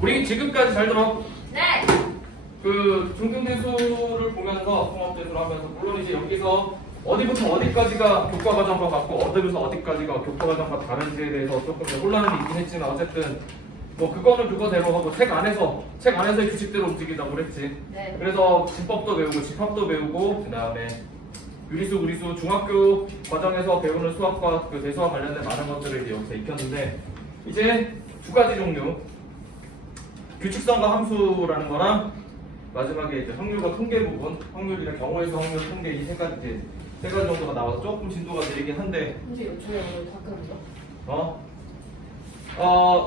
우리 지금까지 잘 들어. 네. 그 중등대수를 보면서 통합대수를 하면서 물론 이제 여기서 어디부터 어디까지가 교과과정과 같고 어디부터 어디까지가 교과과정과 다른지에 대해서 조금 혼란이 있긴 했지만 어쨌든 뭐 그거는 그거대로 하고 책 안에서의 규칙대로 움직인다고 그랬지. 네. 그래서 집법도 배우고 집합도 배우고 그다음에 유리수 중학교 과정에서 배우는 수학과 그 대수와 관련된 많은 것들을 이제 여기서 익혔는데 이제 두 가지 종류 규칙성과 함수라는 거랑 마지막에 이제 확률과 통계 부분 확률이랑 경우에서 확률 통계 이 세 가지 정도가 나와서 조금 진도가 느리긴 한데 근데 요즘에 오늘 바뀌었죠?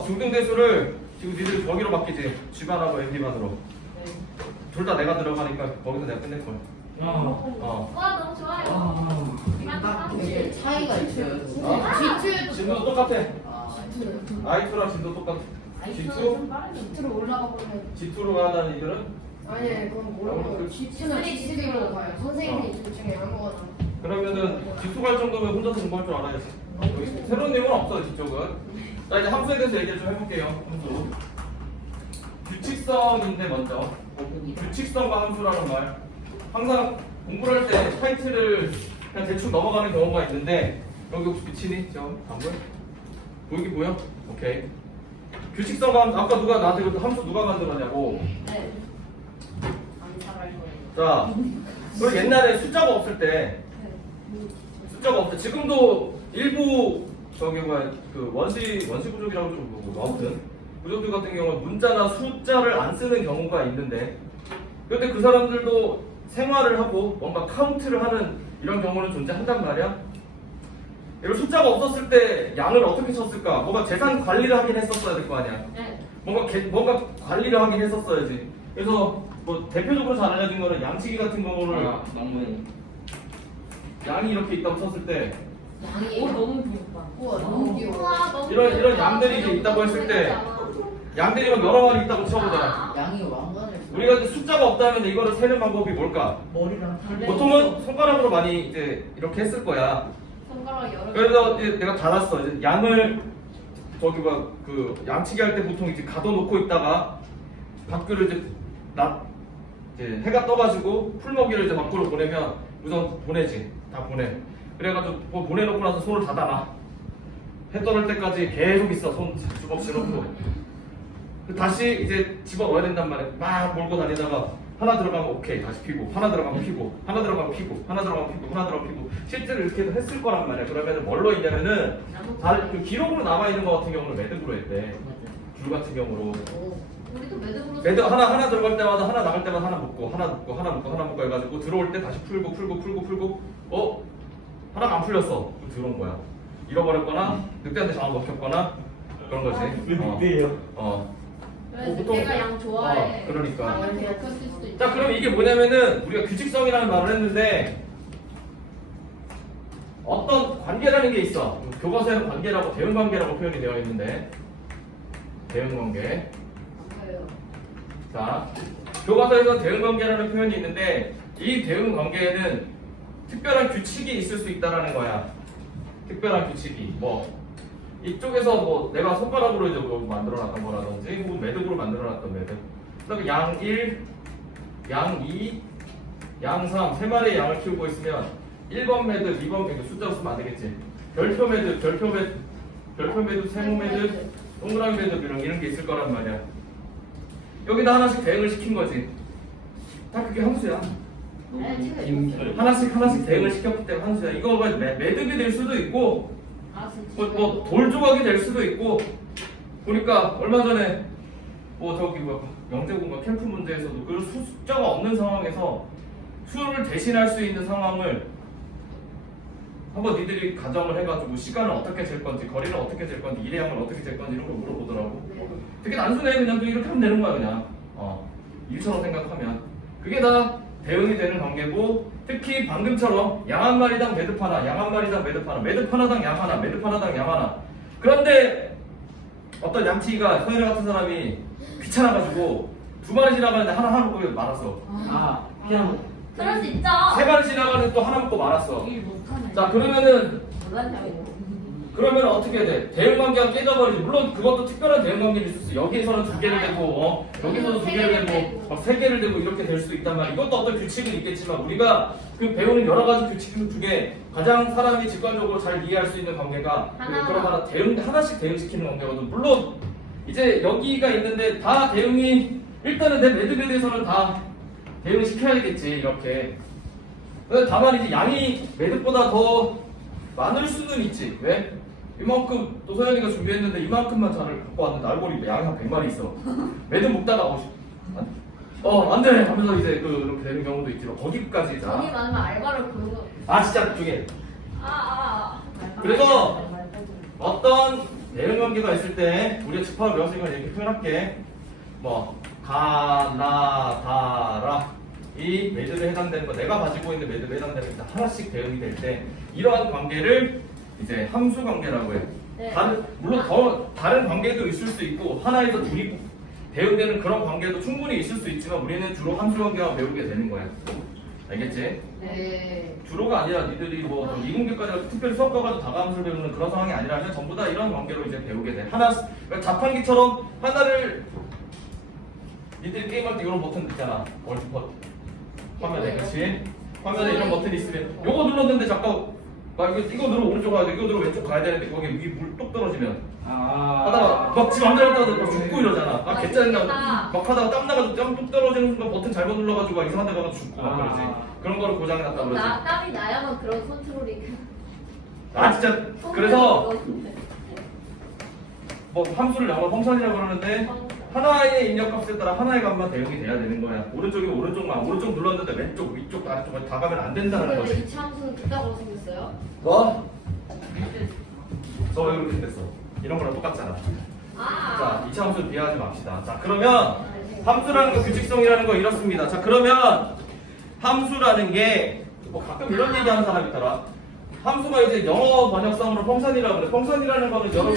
중등대수를 지금 니들 저기로 바뀌지 G반하고 ND반으로 네. 둘 다 내가 들어가니까 거기서 내가 끝낼 거야. 와 너무 좋아요. 되게 차이가 있어요. G2에도 진도 똑같아. G2. I2랑 진도 똑같아. G2? G2로 올라가 보면 G2로 가는 이들은 아니 그건 모르고 G2는 G3로 가요. 선생님이 둘 중에 아무거나. 그러면은 G2 갈 정도면 혼자서 공부할 줄 알아야지. 여기 새로운 내용은 없어 이쪽은. 자 이제 함수에 대해서 얘기를 좀 해볼게요. 함수. 규칙성인데 먼저 규칙성과 함수라는 말. 항상 공부를 할 때 타이틀을 그냥 대충 넘어가는 경우가 있는데 여기 혹시 비치니? 안 보여? 보이긴 보여? 오케이. 규칙성과 함수. 아까 누가 나한테 그 함수 누가 만들었냐고. 네. 감사할 거예요. 자, 그 옛날에 숫자가 없을 때 숫자가 없을 때 지금도 일부 저기 뭐야 그 원시 부족이라고 좀 보고 아무튼 부족들 같은 경우는 문자나 숫자를 안 쓰는 경우가 있는데 그런데 그 사람들도 생활을 하고 뭔가 카운트를 하는 이런 경우는 존재한단 말이야. 이런 숫자가 없었을 때 양을 어떻게 쳤을까? 뭔가 재산 관리를 하긴 했었어야 될 거 아니야. 네. 뭔가 관리를 하긴 했었어야지. 그래서 뭐 대표적으로 잘 알려진 거는 양치기 같은 경우를 양이 이렇게 있다고 쳤을 때 양이 오 너무 귀엽다. 우와 너무 귀여워. 우와 너무 이런 양들이 이제 있다고 했을 때 양들이 막 여러 마리 있다고 쳐보잖아. 양이 왕관을 우리가 이제 숫자가 없다면 이거를 세는 방법이 뭘까? 머리랑 보통은 손가락으로 많이 이제 이렇게 했을 거야. 손가락 여러 개. 그래서 이제 내가 달았어. 이제 양을 저기 그 양치기 할 때 보통 이제 가둬놓고 있다가 밖으로 이제 이제 해가 떠가지고 풀먹이를 이제 밖으로 보내면 우선 보내지. 다 보내. 그래가지고 뭐 보내놓고 나서 손을 닫아놔. 해 떠날 때까지 계속 있어. 손 주먹질 놓고. 다시 이제 집어넣어야 된단 말이야. 막 몰고 다니다가 하나 들어가면 오케이 다시 피고 하나 들어가면 피고 하나 들어가면 피고 하나 들어가면 피고 하나 들어가면 피고 실제로 이렇게 했을 거란 말이야. 그러면 뭘로 있냐면은 그 기록으로 남아있는 거 같은 경우는 매듭으로 했대. 줄 같은 경우로 우리도 매듭으로. 매듭 하나 들어갈 때마다 하나 나갈 때마다 하나 묶고 하나 묶고 하나 묶고 하나 묶고 해가지고 들어올 때 다시 풀고 하나가 안 풀렸어. 그럼 들어온 거야. 잃어버렸거나 늑대한테 잡아 먹혔거나 그런 거지. 왜 늑대예요? 그래서 보통- 내가 양 좋아해. 그러니까. 사람한테 역할 쓸 수도 있지. 자, 그럼 이게 뭐냐면은 우리가 규칙성이라는 말을 했는데 어떤 관계라는 게 있어. 교과서에는 관계라고 대응관계라고 표현이 되어 있는데 대응관계. 뭐예요? 자, 교과서에서 대응관계라는 표현이 있는데 이 대응관계에는 특별한 규칙이 있을 수 있다라는 거야. 특별한 규칙이 뭐 이쪽에서 뭐 내가 손가락으로 이제 뭐 만들어놨던 거라든지 혹은 매듭으로 만들어놨던 매듭. 그다음에 양 1, 양 2, 양 3, 세 마리의 양을 키우고 있으면 1번 매듭, 2번 매듭 숫자로 쓰면 안 되겠지. 별표 매듭, 세모 매듭, 동그라미 매듭 이런 게 있을 거란 말이야. 여기다 하나씩 대응을 시킨 거지. 다 그게 함수야. 네, 찍어요. 하나씩 대응을 시켰기 때문에 함수야. 이거 뭐 매듭이 될 수도 있고 아 진짜. 뭐 돌조각이 될 수도 있고 보니까 얼마 전에 뭐 저기 뭐 영재공과 캠프 문제에서도 그 숫자가 없는 상황에서 수를 대신할 수 있는 상황을 한번 니들이 가정을 해가지고 시간을 어떻게 잴 건지 거리를 어떻게 잴 건지 일의 양을 어떻게 잴 건지 이런 걸 물어보더라고. 되게 단순해. 그냥 이렇게 하면 되는 거야 그냥. 일처럼 생각하면 그게 다 대응이 되는 관계고 특히 방금처럼 양 한 마리당 매듭 하나, 양 한 마리당 매듭 하나, 매듭 하나당 양 하나, 매듭 하나당 양 하나. 그런데 어떤 양치기가 서현이 같은 사람이 귀찮아가지고 두 마리 지나가는데 하나 먹고 말았어. 그냥 그럴 수 있죠. 세 마리 지나가는데 또 하나 먹고 말았어. 일 못하네. 자 그러면은 몰랐냐고. 그러면 어떻게 돼? 대응관계가 깨져버리지. 물론 그것도 특별한 대응관계일 수 있어. 여기에서는 2개를 대고 여기서도 2개를 대고 3개를 대고 이렇게 될 수도 있단 말이야. 이것도 어떤 규칙은 있겠지만 우리가 그 배우는 여러 가지 규칙 중에 가장 사람이 직관적으로 잘 이해할 수 있는 관계가 하나. 그런 하나씩 대응시키는 관계거든. 물론 이제 여기가 있는데 다 대응이 일단은 내 매듭에 대해서는 다 대응시켜야겠지 이렇게. 근데 다만 이제 양이 매듭보다 더 많을 수는 있지. 왜? 이만큼 또 서현이가 준비했는데 이만큼만 자를 갖고 왔는데 알고 보니까 양이 한 100마리 있어. 매듭 묶다가 안 돼! 하면서 이제 그렇게 되는 경우도 있지. 거기까지 자. 돈이 많으면 알바를 고르는 거. 진짜 중에. 아. 그래서 어떤 대응관계가 있을 때 우리가 집합을 외웠으니까 이렇게 표현할게. 뭐 가나다라 이 매듭에 해당되는 거, 내가 가지고 있는 매듭에 해당되는 거 하나씩 대응이 될 때 이러한 관계를 이제 함수 관계라고 해. 네. 물론 더 다른 관계도 있을 수 있고 하나에서 둘이 대응되는 그런 관계도 충분히 있을 수 있지만 우리는 주로 함수 관계만 배우게 되는 거야. 알겠지? 네. 주로가 아니라 니들이 뭐 이공계까지 특별히 수업 가가지고 다가함수를 배우는 그런 상황이 아니라면 전부 다 이런 관계로 이제 배우게 돼. 그러니까 자판기처럼 하나를 니들이 게임할 때 이런 버튼 있잖아. 멀티버튼. 화면에, 그렇지? 화면에 이런 버튼이 있으면 요거 눌렀는데 잠깐 이거 누르면 오른쪽 가야 돼. 이거 누르면 왼쪽 가야 되는데 거기 위 물 똑 떨어지면 하다가 막 지금 안 잘했다가 막 죽고 이러잖아. 개짜증나. 막 하다가 땀 나가지고 땀 뚝 떨어지는 순간 버튼 잘못 눌러가지고 막 이상한 데 가서 죽고 막 그러지. 그런 거를 고장이 났다 그러지. 땀이 나야만 그런 컨트롤이. 진짜 그래서 뭐 함수를 영어로 펑션이라고 그러는데 하나의 입력값에 따라 하나의 값만 대응이 돼야 되는 거야. 오른쪽이면 오른쪽만, 오른쪽 눌렀는데 왼쪽, 위쪽, 아래쪽 다 가면 안 된다는 거지. 이 참수는 그따구로 생겼어요? 너? 너 왜 그렇게 됐어? 이런 거랑 똑같잖아. 자, 이차 함수를 비하하지 맙시다. 자, 그러면 함수라는 거, 규칙성이라는 거 이렇습니다. 자, 그러면 함수라는 게 뭐 가끔 이런 얘기하는 사람이 있더라. 함수가 이제 영어 번역성으로 펑션이라고 그래. 펑션이라는 거는 여러분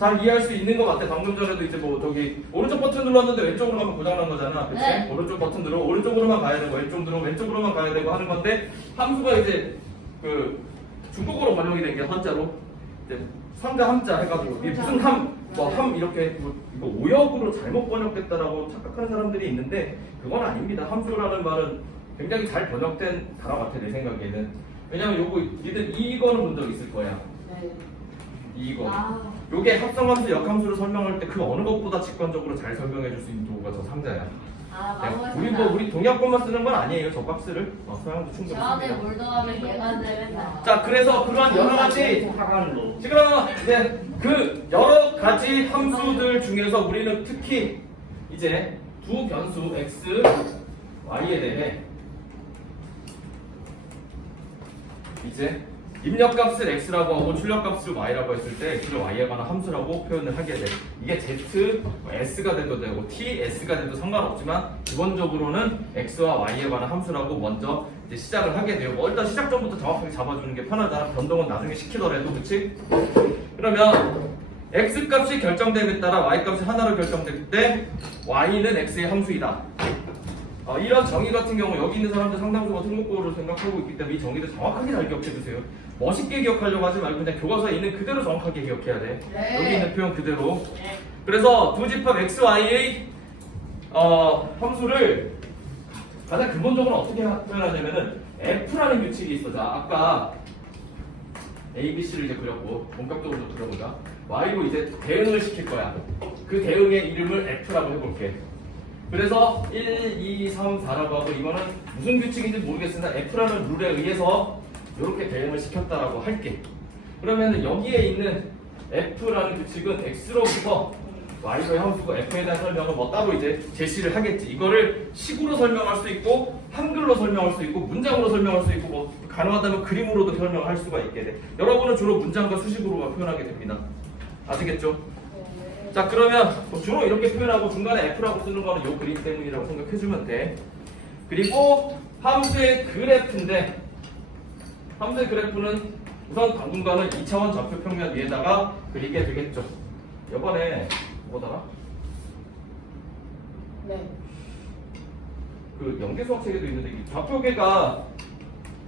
잘 이해할 수 있는 것 같아. 방금 전에도 이제 뭐 저기 오른쪽 버튼 눌렀는데 왼쪽으로 가면 고장난 거잖아. 그치? 네. 오른쪽 버튼 누르고 오른쪽으로만 가야 되고 왼쪽으로만 가야 되고 하는 건데 함수가 이제 그 중국어로 번역이 된 게 한자로 이제 상자 함자 해가지고 이게 무슨 함 이렇게 뭐 이거 오역으로 잘못 번역됐다라고 착각하는 사람들이 있는데 그건 아닙니다. 함수라는 말은 굉장히 잘 번역된 단어 같아 내 생각에는. 왜냐면 요거 니들 이거는 본 적 있을 거야. 네. 이거. 요게 합성함수, 역함수를 설명할 때 그 어느 것보다 직관적으로 잘 설명해 줄 수 있는 도구가 저 상자야. 우리 동양권만 쓰는 건 아니에요. 저 박스를 서양도 충분히 저 안에 씁니다. 뭘 더하면 얘가 안 되면 자, 그래서 그러한 여러 가지 지금 이제 그 여러 가지 함수들 중에서 우리는 특히 이제 두 변수 x, y에 대해 이제 입력값을 x라고 하고 출력값을 y라고 했을 때 x를 y에 관한 함수라고 표현을 하게 돼. 이게 z, s가 돼도 되고 t, s가 돼도 상관없지만 기본적으로는 x와 y에 관한 함수라고 먼저 이제 시작을 하게 돼요. 일단 시작 전부터 정확하게 잡아주는 게 편하다. 변동은 나중에 시키더라도, 그치? 그러면 x 값이 결정됨에 따라 y 값이 하나로 결정될 때 y는 x의 함수이다. 이런 정의 같은 경우 여기 있는 사람들 상당수가 특목고를 생각하고 있기 때문에 이 정의를 정확하게 잘 기억해 두세요. 멋있게 기억하려고 하지 말고 그냥 교과서에 있는 그대로 정확하게 기억해야 돼. 네. 여기 있는 표현 그대로. 그래서 두 집합 x, y의 함수를 가장 근본적으로 어떻게 표현하냐면은 f라는 규칙이 있어. 자, 아까 a, b, c를 이제 그렸고 본격적으로 좀 그려보자. y로 이제 대응을 시킬 거야. 그 대응의 이름을 f라고 해볼게. 그래서 1, 2, 3, 4라고 하고 이거는 무슨 규칙인지 모르겠으나 F라는 룰에 의해서 이렇게 대응을 시켰다라고 할게. 그러면 여기에 있는 F라는 규칙은 X로부터 Y로의 함수고 F에 대한 설명을 뭐 따로 이제 제시를 하겠지. 이거를 식으로 설명할 수 있고 한글로 설명할 수 있고 문장으로 설명할 수 있고 뭐 가능하다면 그림으로도 설명할 수가 있게 돼. 여러분은 주로 문장과 수식으로 표현하게 됩니다. 아시겠죠? 자, 그러면 주로 이렇게 표현하고 중간에 F라고 쓰는 거는 요 그림 때문이라고 생각해주면 돼. 그리고 함수의 그래프인데 함수의 그래프는 우선 당분간은 2차원 좌표 평면 위에다가 그리게 되겠죠. 이번에 뭐더라? 네. 그 연계 수학 책에도 있는데 이 좌표계가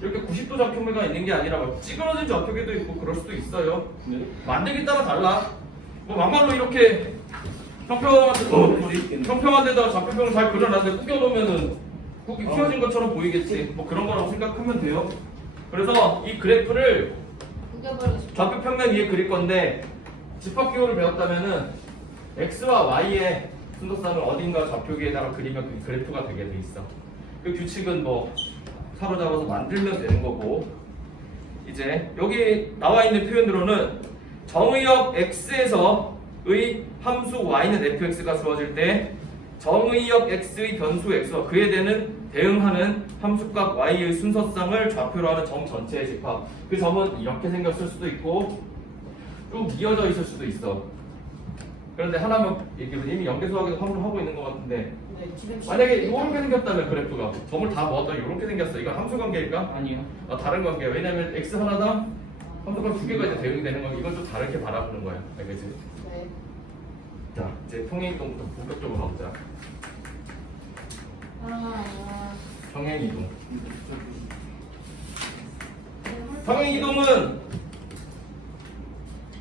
이렇게 90도 좌표가 있는 게 아니라 막 찌그러진 좌표계도 있고 그럴 수도 있어요. 네. 만들기 따라 달라. 뭐 막말로 이렇게 평평한 데다가 좌표평을 잘 그려놨는데 구겨놓으면은 꾹이 휘어진 것처럼 보이겠지. 뭐 그런 거라고 생각하면 돼요. 그래서 이 그래프를 구겨버리고 싶어. 좌표 평면 위에 그릴 건데 집합기호를 배웠다면은 x와 y의 순서쌍을 어딘가 좌표기에다가 그리면 그 그래프가 되게 돼 있어. 그 규칙은 뭐 사로잡아서 만들면 되는 거고, 이제 여기 나와 있는 표현으로는 정의역 x에서의 함수 y는 fx가 주어질 때 정의역 x의 변수 x와 그에 대응하는 함수값 y의 순서쌍을 좌표로 하는 점 전체의 집합. 그 점은 이렇게 생겼을 수도 있고 쭉 이어져 있을 수도 있어. 그런데 하나만 얘기로 이미 연계수학에서 함수를 하고 있는 것 같은데, 네, 지금 만약에 이렇게 생겼다면 그래프가 점을 다 모았더니 이렇게 생겼어. 이건 함수 관계일까? 아니요. 다른 관계야. 왜냐면 x 하나당 함수가 두 개가 이제 대응이 되는 거니까 이건 좀 다르게 바라보는 거야. 알겠지? 네. 자, 이제 평행이동부터 본격적으로 가보자. 평행이동. 평행이동은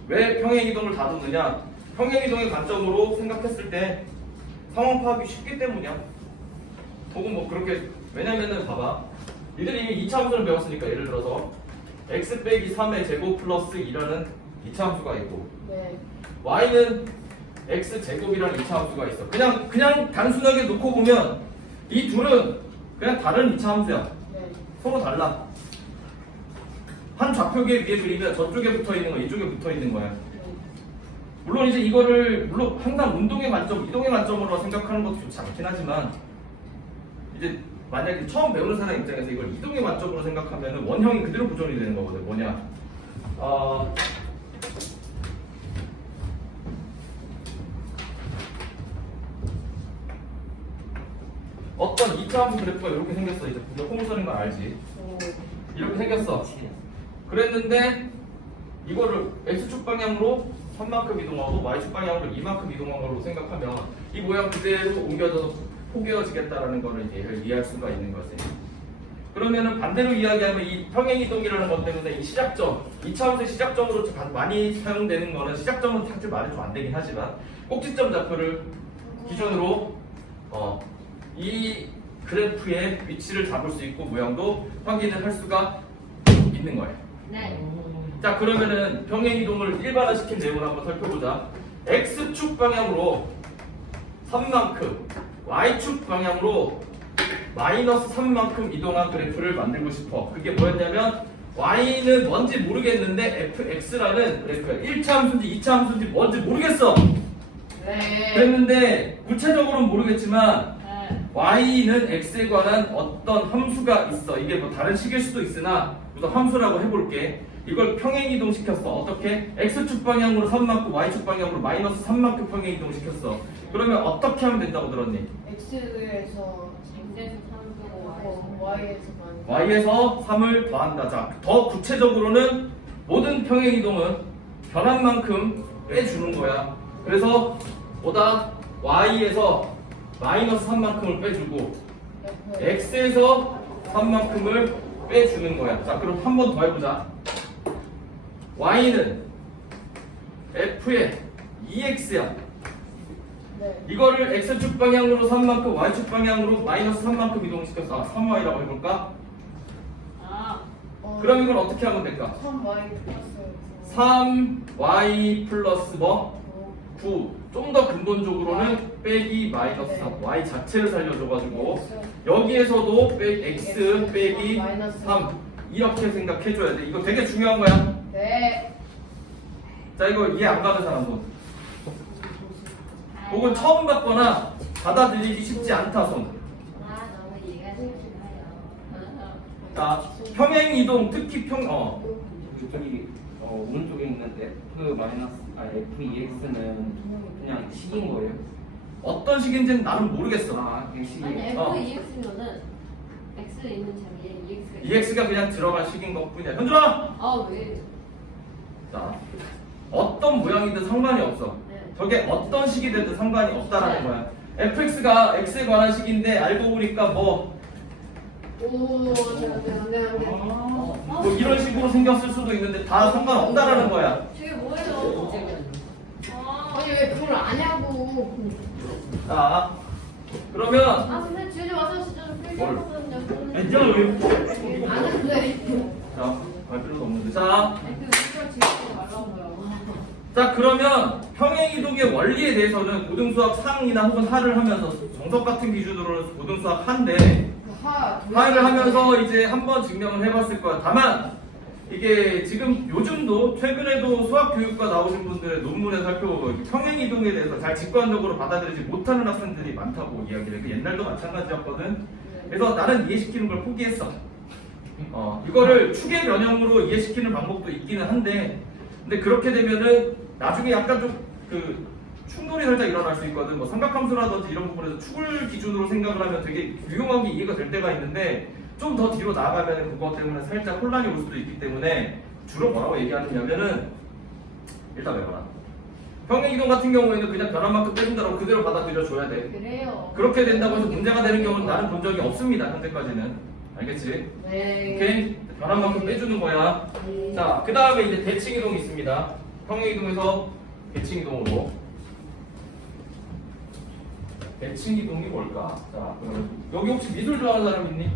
왜 평행이동을 다루느냐? 평행이동의 관점으로 생각했을 때 상황 파악이 쉽기 때문이야. 혹은 뭐 그렇게, 왜냐면은 봐봐, 니들이 이미 2차 함수를 배웠으니까 예를 들어서 x 빼기 3의 제곱 플러스 2라는 2차 함수가 있고 네. y는 x 제곱이라는 2차 함수가 있어. 그냥 단순하게 놓고 보면 이 둘은 그냥 다른 2차 함수야. 네. 서로 달라. 한 좌표계 위에 그리면 저쪽에 붙어 있는 거 이쪽에 붙어 있는 거야. 물론 이제 이거를 항상 운동의 관점, 이동의 관점으로 생각하는 것도 좋지 않긴 하지만, 이제 만약에 처음 배우는 사람 입장에서 이걸 이동의 관점으로 생각하면 원형이 그대로 보존이 되는 거거든. 뭐냐? 어떤 2차 함수 그래프가 이렇게 생겼어. 이제 호물선인 건 알지? 이렇게 생겼어. 그랬는데 이거를 x축 방향으로 3만큼 이동하고 y축 방향으로 2만큼 이동한 걸로 생각하면 이 모양 그대로 옮겨져서 포개어지겠다라는 거를 이제 이해할 수가 있는 거지. 그러면은 반대로 이야기하면 이 평행이동이라는 것 때문에 이 시작점, 2차 함수의 시작점으로 많이 사용되는 거는, 시작점은 사실 말이 좀 안 되긴 하지만 꼭지점 좌표를 기준으로 이 그래프의 위치를 잡을 수 있고 모양도 확인을 할 수가 있는 거예요. 네. 자, 그러면은 평행이동을 일반화시킨 내용을 한번 살펴보자. x축 방향으로 3만큼, y축 방향으로 마이너스 3만큼 이동한 그래프를 만들고 싶어. 그게 뭐였냐면 y는 뭔지 모르겠는데 fx라는 그래프야. 1차 함수인지 2차 함수인지 뭔지 모르겠어. 네. 그랬는데 구체적으로는 모르겠지만 네. y는 x에 관한 어떤 함수가 있어. 이게 뭐 다른 식일 수도 있으나 우선 함수라고 해볼게. 이걸 평행이동 시켰어. 어떻게? x축 방향으로 3만큼, y축 방향으로 마이너스 3만큼 평행이동 시켰어. 그러면 어떻게 하면 된다고 들었니? X에서 X에서 3고 Y에서 y에서 3을 더한다. 자, 더 구체적으로는 모든 평행이동은 변한 만큼 빼주는 거야. 그래서 보다 y에서 마이너스 3만큼을 빼주고 x에서 3만큼을 빼주는 거야. 자, 그럼 한 번 더 해보자. y는 f의 2x야. 네. 이거를 x축 방향으로 3만큼, y축 방향으로 마이너스 3만큼 이동시켰어. 3y라고 해볼까? 그럼 이걸 어떻게 하면 될까? 3Y 플러스 3y 플러스 뭐? 9. 좀 더 근본적으로는 빼기 마이너스 3. y 자체를 살려줘가지고 여기에서도 x 빼기 3. 이렇게 생각해줘야 돼. 이거 되게 중요한 거야. 네. 자, 이거 이해 안 가는 사람 손. 혹은 처음 받거나 받아들이기 쉽지 않다 손. 너무 이해가 쉽나요? 자, 평행 이동 특히 저기 오른쪽에 있는 f 마이너스 f2x는 그냥 식인 거예요. 어떤 식인지는 나는 모르겠어. 그냥 아니 식이에요. F2X면은 X 있는 자리에 2X가 EX가 그냥 들어간 식인 것뿐이야. 현준아! 왜? 자, 어떤 모양이든 상관이 없어. 네. 저게 어떤 식이 되든 상관이 없다라는 거야. fx가 x에 관한 식인데 알고 보니까 뭐 오, 안 돼. 뭐 이런 식으로 생겼을 수도 있는데 다 상관없다라는 거야. 저게 뭐예요? 아니 왜 그걸 아냐고. 자, 그러면 선생님 주제 와서 진짜 좀 필요하거든요. 안 돼. 자, 할 필요도 없는데. 자, 그 우리가 지금 말라고요. 자 그러면 평행이동의 원리에 대해서는 고등수학 상이나 혹은 하를 하면서 정석 같은 기준으로는 고등수학 하인데 하를 하면서 이제 한번 증명을 해봤을 거야. 다만 이게 지금 요즘도 최근에도 수학 교육과 나오신 분들의 논문에 살펴보면 평행이동에 대해서 잘 직관적으로 받아들이지 못하는 학생들이 많다고 이야기를 해. 옛날도 마찬가지였거든. 그래서 나는 이해시키는 걸 포기했어. 이거를 추계 변형으로 이해시키는 방법도 있기는 한데 근데 그렇게 되면은 나중에 약간 좀 그 충돌이 살짝 일어날 수 있거든. 뭐 삼각함수라든지 이런 부분에서 축을 기준으로 생각을 하면 되게 유용하게 이해가 될 때가 있는데 좀 더 뒤로 나아가면 그것 때문에 살짝 혼란이 올 수도 있기 때문에 주로 뭐라고 얘기하느냐면은 일단 외워라. 평행이동 같은 경우에는 그냥 변환만큼 빼준다고 그대로 받아들여줘야 돼. 그래요. 그렇게 된다고 해서 문제가 되는 경우는 나는 본 적이 없습니다. 현재까지는. 알겠지? 네. 오케이? 변환만큼 빼주는 거야. 자, 그 다음에 이제 대칭이동이 있습니다. 평행이동에서 대칭이동으로. 대칭이동이 뭘까? 자, 그러면 여기 혹시 미술 좋아하는 사람 있니?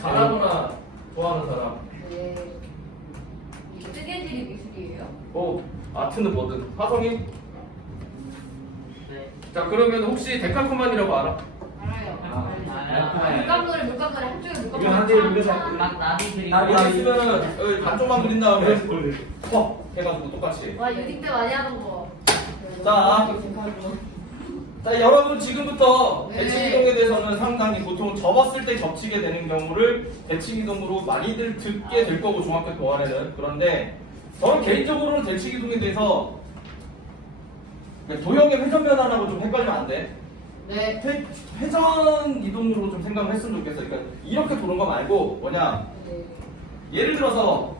잘하거나 좋아하는 사람? 뜨개질이 미술이에요? 아트는 뭐든. 화성이? 네. 자, 그러면 혹시 데칼코만이라고 알아? 알아요. 물감놀이 한쪽에 이거 한대 입에서 막 나비 그리고 나비 있으면은 여기 반쪽만 그린 다음에 해가지고 똑같이. 와 유딩 때 많이 하던 거. 자, 여러분 지금부터 네. 대칭이동에 대해서는 상당히 보통 접었을 때 접치게 되는 경우를 대칭이동으로 많이들 듣게 될 거고 중학교 동안에는. 그런데 저는 개인적으로는 대칭이동에 대해서 도형의 회전 변환하고 좀 헷갈리면 안 돼. 네. 회전 이동으로 좀 생각을 했으면 좋겠어. 그러니까 이렇게 도는 거 말고 뭐냐? 예를 들어서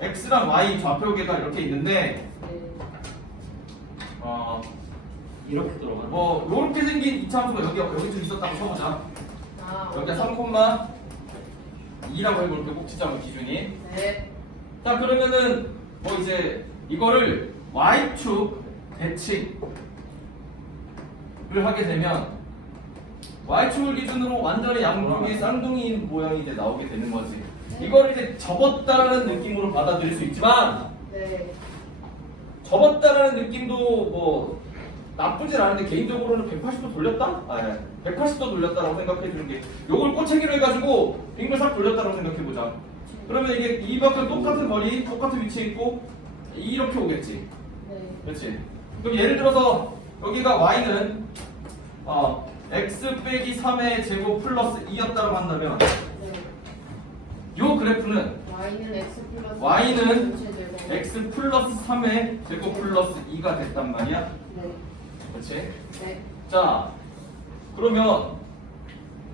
x랑 y 좌표계가 이렇게 있는데 이렇게 들어가. 뭐 이렇게 생긴 이차함수가 여기 좀 있었다고 쳐보자. 여기가 3,2라고 해볼게. 꼭 진짜 뭐 기준이. 네. 자 그러면은 뭐 이제 이거를 y축 대칭을 하게 되면 y축을 기준으로 완전히 양쪽이 쌍둥이 모양이 이제 나오게 되는 거지. 이걸 이제 접었다라는 느낌으로 받아들일 수 있지만 네. 접었다라는 느낌도 뭐 나쁘진 않은데 개인적으로는 180도 돌렸다? 180도 돌렸다라고 생각해 주는 게 요걸 꼬챙이로 해가지고 빙글 싹 돌렸다라고 생각해 보자. 그러면 이게 이 밖에 똑같은 거리, 똑같은 위치에 있고 이렇게 오겠지. 그렇지. 그럼 예를 들어서 여기가 y는 x 빼기 3의 제곱 플러스 2였다고 한다면 요 그래프는 y는 x 플러스 3의 제곱 플러스 2가 됐단 말이야. 그렇지? 자, 그러면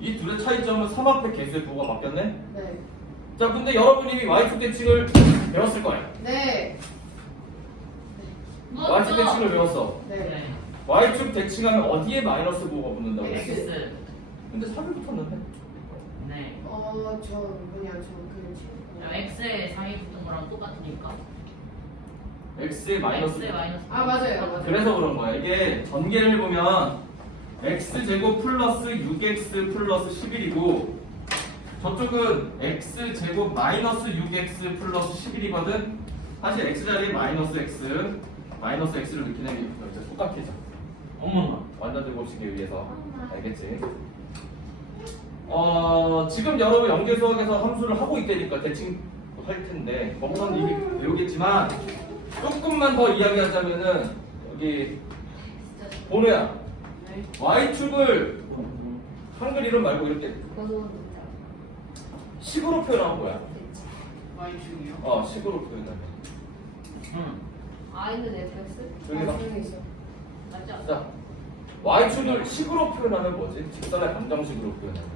이 둘의 차이점은 3 앞에 개수의 부호가 바뀌었네? 자, 근데 여러분이 이미 y축 대칭을 배웠을 거예요. y축 대칭을 배웠어. y축 대칭하면 어디에 마이너스 부호가 붙는다고 했어? X. 근데 3이 붙었는데? 네. X에 3이 붙은 거랑 똑같으니까. x에 마이너스 X에 마이너스. 맞아요. 그래서 그런 거야. 이게 전개를 해보면 x제곱 플러스 6x 플러스 11이고 저쪽은 x제곱 마이너스 6x 플러스 11이거든. 사실 x 자리에 마이너스 x를 넣게 되면 이제 똑같아져. 어머나. 완전 제곱식에 의해서. 알겠지? 지금 여러분 영재 수학에서 함수를 하고 있다니까 대칭 할 텐데 거기서는 이미 배우겠지만 조금만 더 이야기하자면은 여기 보노야 y축을 한글 이름 말고 이렇게 식으로 표현한 거야. Y축이요? 식으로 표현한 I는 fx? 여기서 맞죠? 자 y축을 식으로 표현하면 뭐지? 직선의 방정식으로 표현하면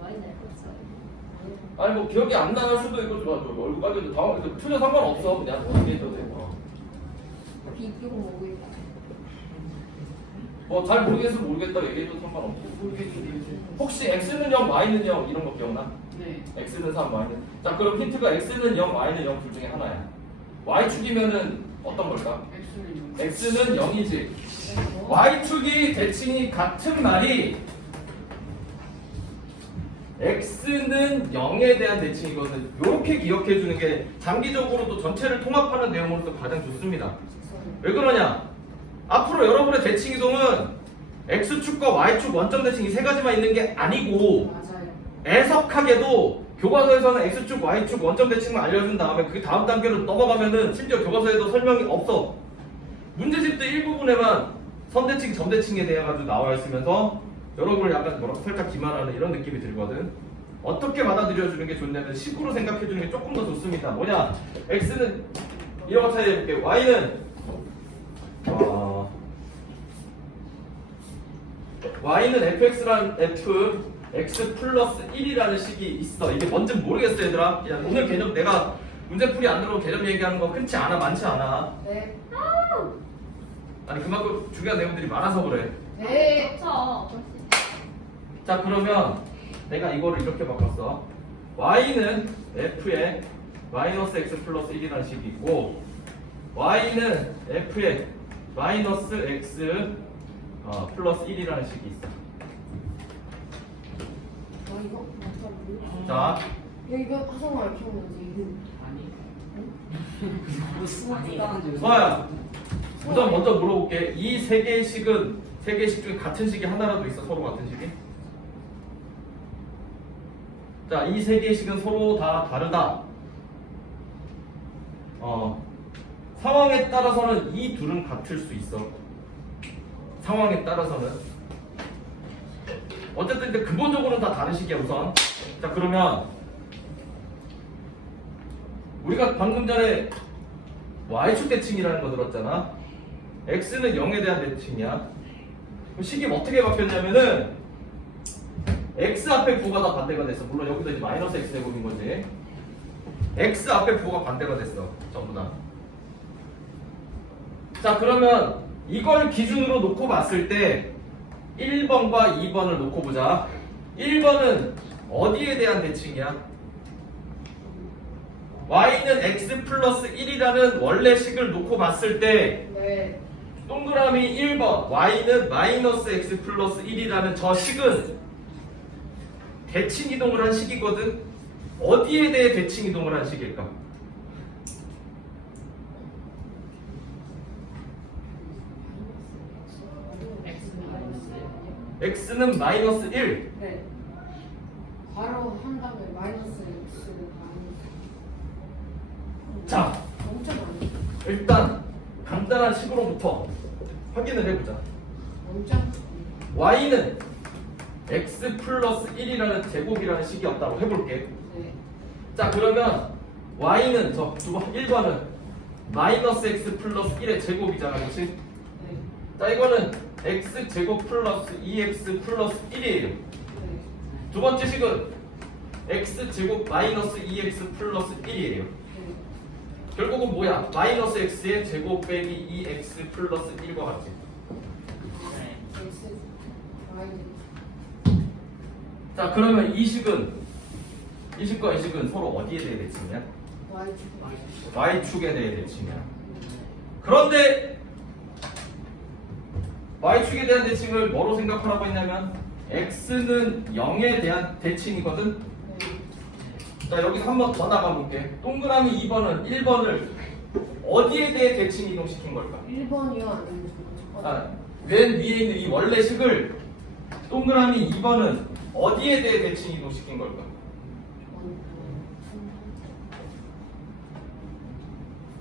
Y는 fx. 아니 뭐 기억이 안 나는 수도 있고 좀 얼굴 빨개도 당황 틀려 상관없어. 그냥 어떻게 해도 돼. 비교고 뭐고 있다. 뭐 잘 모르겠으면 모르겠다 얘기해도 상관없어. 혹시 x는 0, y는 0 이런 거 기억나? 네. x는 3, y는. 자 그럼 힌트가 x는 0, y는 0 둘 중에 하나야. y축이면은 어떤 걸까? x는 0이지. y축이 대칭이 같은 말이 x는 0에 대한 대칭이거든. 이렇게 기억해 주는 게 장기적으로도 전체를 통합하는 내용으로서 가장 좋습니다. 왜 그러냐? 앞으로 여러분의 대칭 이동은 x축과 y축 원점 대칭이 세 가지만 있는 게 아니고 맞아요. 애석하게도 교과서에서는 x축, y축 원점 대칭만 알려준 다음에 그 다음 단계로 넘어가면은 심지어 교과서에도 설명이 없어. 문제집도 일부분에만 선대칭, 점대칭에 대해 가지고 나와 있으면서 여러분을 약간 뭐라 살짝 기만하는 이런 느낌이 들거든. 어떻게 받아들여 주는 게 좋냐면 식으로 생각해 주는 게 조금 더 좋습니다. 뭐냐? x는 이런 거 찾아볼게요. y는 y는 fx란 x 플러스 1이라는 식이 있어. 이게 뭔지 모르겠어 얘들아. 그냥 오늘 개념 내가 문제풀이 안 들어오고 개념 얘기하는 거 흔치 않아, 많지 않아. 네. 아니 그만큼 중요한 내용들이 많아서 그래. 네. 그렇죠. 자 그러면 내가 이거를 이렇게 바꿨어. y는 f에 마이너스 x 플러스 1이라는 식이 있고 y는 f에 마이너스 x 플러스 1이라는 식이 있어. 이거? 자 이거 화성화 이렇게 오는지 아니. 소아야 우선 먼저 물어볼게. 이 세 개의 식은 세 개의 식 중에 같은 식이 하나라도 있어? 서로 같은 식이? 자, 이 세 개의 식은 서로 다 다르다. 상황에 따라서는 이 둘은 같을 수 있어. 상황에 따라서는. 어쨌든 근데 근본적으로는 다 다른 식이야 우선. 자 그러면 우리가 방금 전에 y축 대칭이라는 거 들었잖아. x는 0에 대한 대칭이야. 그럼 식이 어떻게 바뀌었냐면은 x 앞에 부호가 다 반대가 됐어. 물론 여기서 이제 마이너스 x 제곱인 거지. x 앞에 부호가 반대가 됐어. 전부 다. 자 그러면 이걸 기준으로 놓고 봤을 때 1번과 2번을 놓고 보자. 1번은 어디에 대한 대칭이야? y는 x 플러스 1이라는 원래 식을 놓고 봤을 때 네. 동그라미 1번 y는 마이너스 x 플러스 1이라는 저 식은 대칭 이동을 한 식이거든. 어디에 대해 대칭 이동을 한 식일까? x는 마이너스 1. 네. 바로 한 다음에 마이너스 x 자 엄청 많이. 일단 간단한 식으로부터 확인을 해보자. 엄청. y는 x 플러스 1이라는 제곱이라는 식이 없다고 해볼게. 네. 자 그러면 y는 저 1번은 마이너스 x 플러스 1의 제곱이잖아. 그렇지? 네. 자 이거는 x 제곱 플러스 2x 플러스 1이에요. 네. 두 번째 식은 x 제곱 마이너스 2x 플러스 1이에요. 네. 결국은 뭐야? 마이너스 x의 제곱 빼기 2x 플러스 1과 같지. 네. x y. 자 그러면 이 식은 이 식과 이 식은 서로 어디에 대해 대칭이야? y. y축에 대해 대칭이야. 그런데 y축에 대한 대칭을 뭐로 생각하라고 했냐면 x는 0에 대한 대칭이거든. 네. 자 여기서 한 번 더 나가볼게. 동그라미 2번은 1번을 어디에 대해 대칭 이동시킨 걸까? 1번이요 아니면 맨 위에 있는 이 원래 식을 동그라미 2번은 어디에 대해 대칭 이동시킨 걸까?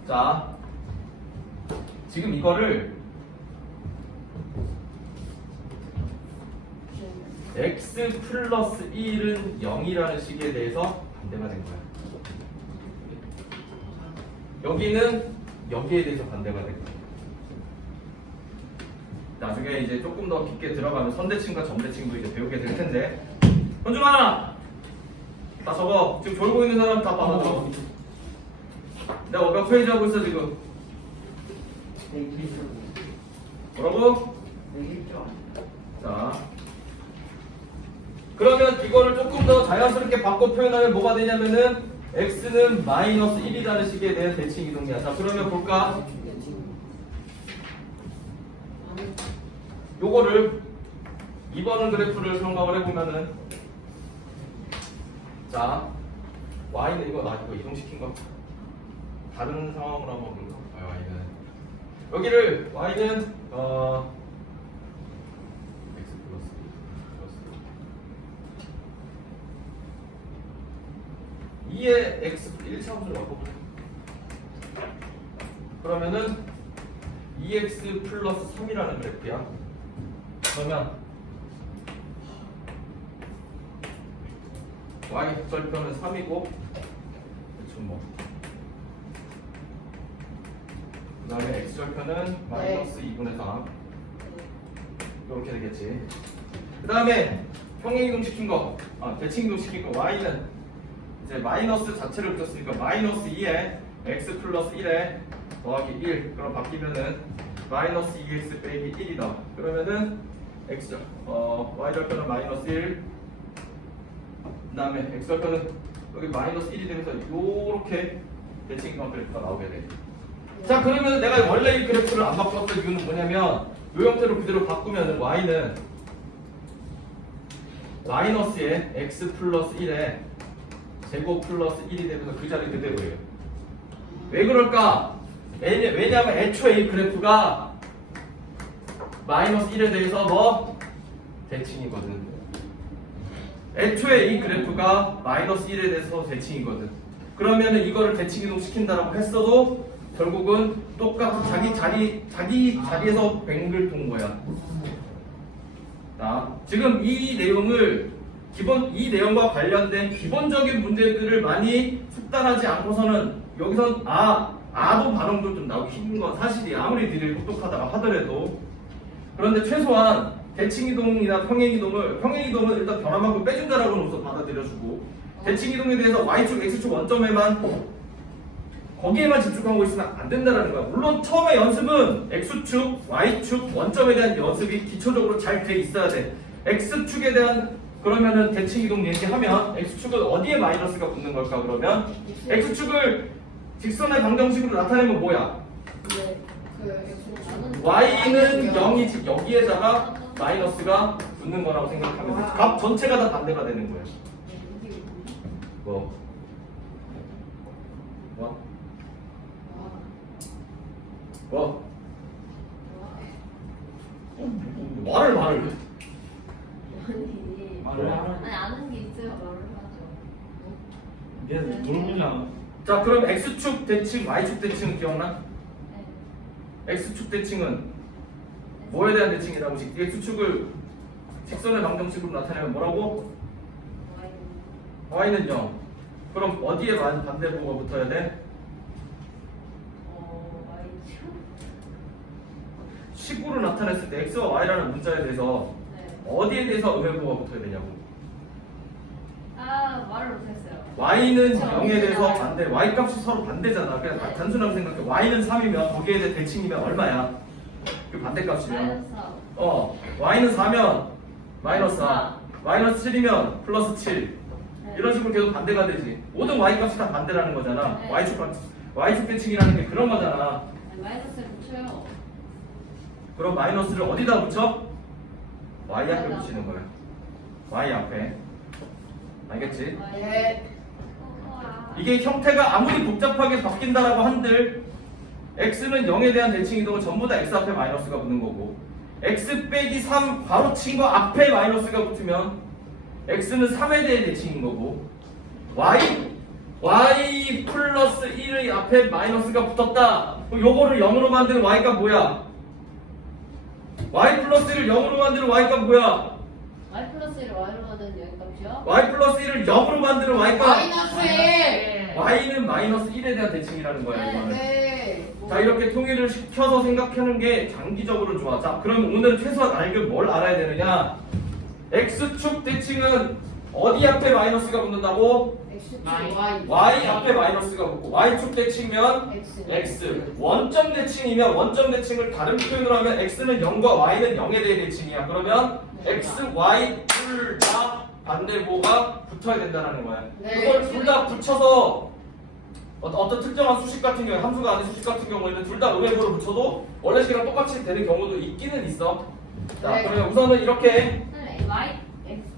자 지금 이거를 x 플러스 1은 0이라는 식에 대해서 반대가 된 거야. 여기는 여기에 대해서 반대가 된 거야. 나중에 이제 조금 더 깊게 들어가면 선대칭과 점대칭도 이제 배우게 될 텐데. 현중아! 다 적어. 지금 졸고 있는 사람 다 봐봐. 적어. 내가 몇 페이지 하고 있어 지금? 뭐라고? 자, 그러면 이거를 조금 더 자연스럽게 바꿔 표현하면 뭐가 되냐면은 x는 마이너스 1이라는 식에 대한 대칭 이동이야. 자, 그러면 볼까? 요거를 2번 그래프를 생각을 해보면은, 자, y는 이거 이동시킨 거 다른 상황으로 한번 볼까? y는 여기를 y는 x 플러스 플러스 2의 x 1차원으로 바꿔보자. 그러면은 2x 플러스 3이라는 그래프야. 그러면 y 절편은 3이고 대충 뭐 그 다음에 x 절편은 마이너스 2분의 3 이렇게 되겠지. 그 다음에 평행이동 시킨 거, 대칭이동 시킨 거 y는 이제 마이너스 자체를 붙였으니까 마이너스 2에 x 플러스 1에 더하기 1 그럼 바뀌면은 마이너스 2x 빼기 1이다. 그러면은 x y 절편은 마이너스 1 그 다음에 x 절편은 여기 마이너스 1이 되면서 요렇게 대칭이동 그래프가 나오게 돼. 자, 그러면 내가 원래 이 그래프를 안 바꿨던 이유는 뭐냐면 요 형태로 그대로 바꾸면 y는 마이너스에 x 플러스 1에 제곱 플러스 1이 되면서 그 자리 그대로예요. 왜 그럴까? 왜냐하면 애초에 이 그래프가 마이너스 1에 대해서 뭐? 대칭이거든. 애초에 이 그래프가 마이너스 1에 대해서 대칭이거든. 그러면은 이거를 대칭 이동 시킨다라고 했어도 결국은 똑같은 자기 자리에서 뱅글 돈 거야. 자, 지금 이 내용을 이 내용과 관련된 기본적인 문제들을 많이 숙달하지 않고서는 여기선 아도 반응도 좀 나오기 힘든 건 사실이야. 아무리 니들이 똑똑하다고 하더라도. 그런데 최소한 대칭이동이나 평행이동은 일단 변화만큼 빼준다라고는 우선 받아들여주고, 대칭이동에 대해서 y축, x축 원점에만 거기에만 집중하고 있으면 안 된다라는 거야. 물론 처음에 연습은 x축, y축 원점에 대한 연습이 기초적으로 잘 돼 있어야 돼. x축에 대한 그러면은 대칭이동 얘기하면 x축은 어디에 마이너스가 붙는 걸까? 그러면 x축을 직선의 방정식으로 나타내면 뭐야? y는 0이지 여기에다가 마이너스가 붙는 거라고 생각하면 돼. 값 전체가 다 반대가 되는 거야. 뭐? 말을 아니 아는 게 있어야 말을 하죠. 얘 모르잖아. 자, 그럼 x축 대칭, y축 대칭은 기억나? 네. x축 대칭은 뭐에 대한 대칭이라고? x축을 직선의 방정식으로 나타내면 뭐라고? y는 0. 그럼 어디에 반대부호가 붙어야 돼? 식으로 나타냈을 때 x와 y라는 문자에 대해서 어디에 대해서 음해부호가 붙어야 되냐고. 말을 못했어요. y는 0에 대해서 반대, y 값이 서로 반대잖아. 그냥 단순하게 생각해. y는 3이면 거기에 대해 대칭이면 얼마야? 그 반대값이면 y는 4면 마이너스 4, 마이너스 7이면 플러스 7 이런 식으로 계속 반대가 되지. 모든 y 값이 다 반대라는 거잖아. 네. y축 대칭이라는 게 그런 거잖아. 마이너스를 붙여요. 그럼 마이너스를 어디다 붙여? y 앞에 붙이는 거야. y 앞에. 알겠지? 이게 형태가 아무리 복잡하게 바뀐다라고 한들 x는 0에 대한 대칭 이동은 전부 다 x 앞에 마이너스가 붙는 거고, x 빼기 3 바로 친 거 앞에 마이너스가 붙으면 x는 3에 대해 대칭인 거고, y 플러스 1의 앞에 마이너스가 붙었다. 그럼 요거를 0으로 만드는 y가 뭐야? y 플러스 1을 0으로 만드는 y가 뭐야? y 플러스 1을 y로 만드는 여기값이요? y 플러스 1을 0으로 만드는 y가 마이너스 1. y는 마이너스 1에 대한 대칭이라는 거야. 이거는. 네. 자, 이렇게 통일을 시켜서 생각하는 게 장기적으로 좋아. 자, 그럼 오늘은 최소한 뭘 알아야 되느냐? x축 대칭은 어디 앞에 마이너스가 붙는다고? X Y. Y y 앞에 마이너스가 붙고 y축 대칭이면 X x. 원점 대칭이면 원점 대칭을 다른 표현으로 하면 x는 0과 y는 0에 대해 대칭이야. 그러면 x, y 둘 다 반대보가 붙어야 된다는 거야. 네. 그걸 둘 다 붙여서 어떤 특정한 수식 같은 경우에 함수가 아닌 수식 같은 경우에는 둘 다 음의 부를 붙여도 원래 식이랑 똑같이 되는 경우도 있기는 있어. 자, 네. 그러면 우선은 이렇게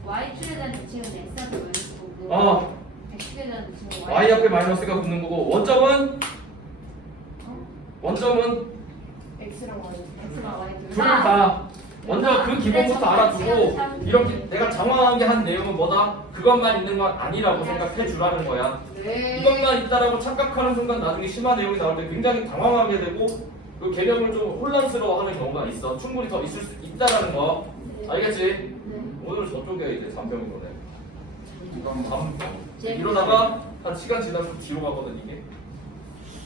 Y축에 대한 대칭은 X 앞에 마이너스 거고 X축에 대한 대칭은 y 앞에 마이너스가 붙는 거고 원점은 X랑 Y X랑 Y 둘 다 먼저 그 기본부터 알아두고 이렇게 내가 장황하게 한 내용은 뭐다? 그것만 있는 건 아니라고 생각해 주라는 거야. 네 이것만 있다라고 착각하는 순간 나중에 심한 내용이 나올 때 굉장히 당황하게 되고 그 개념을 좀 혼란스러워하는 경우가 있어. 충분히 더 있을 수 있다라는 거. 알겠지? 오늘 저쪽에 이제 잔병이 오네. 이건 이러다가 한 시간 지나서 뒤로 가거든 이게.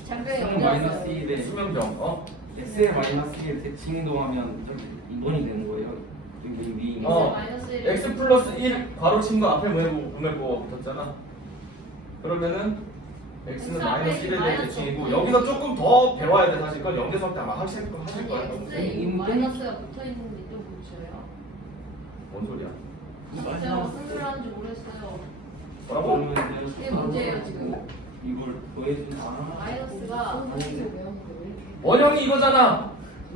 장벽이 X 언제 마이너스 왔어요? 1에 수면병. X에 마이너스 1 대칭 이동하면 저기 이번이 되는 거예요. 여기 위. 마이너스 1 x 플러스 1 괄호 친구 앞에 음의보호가 붙었잖아. 그러면은 x는 마이너스 1에 대한 대칭이고 여기서 조금 더 배워야 돼 사실. 그건 영재석 때 아마 하실 거야. X에 마이너스가 붙어있는데 또 붙여요? 뭔 소리야? 진짜 무슨 소리 하는지 모르겠어요. 뭐라고? 이게 문제예요 지금. 이걸 보여주는 마이너스가 원형이 이거잖아.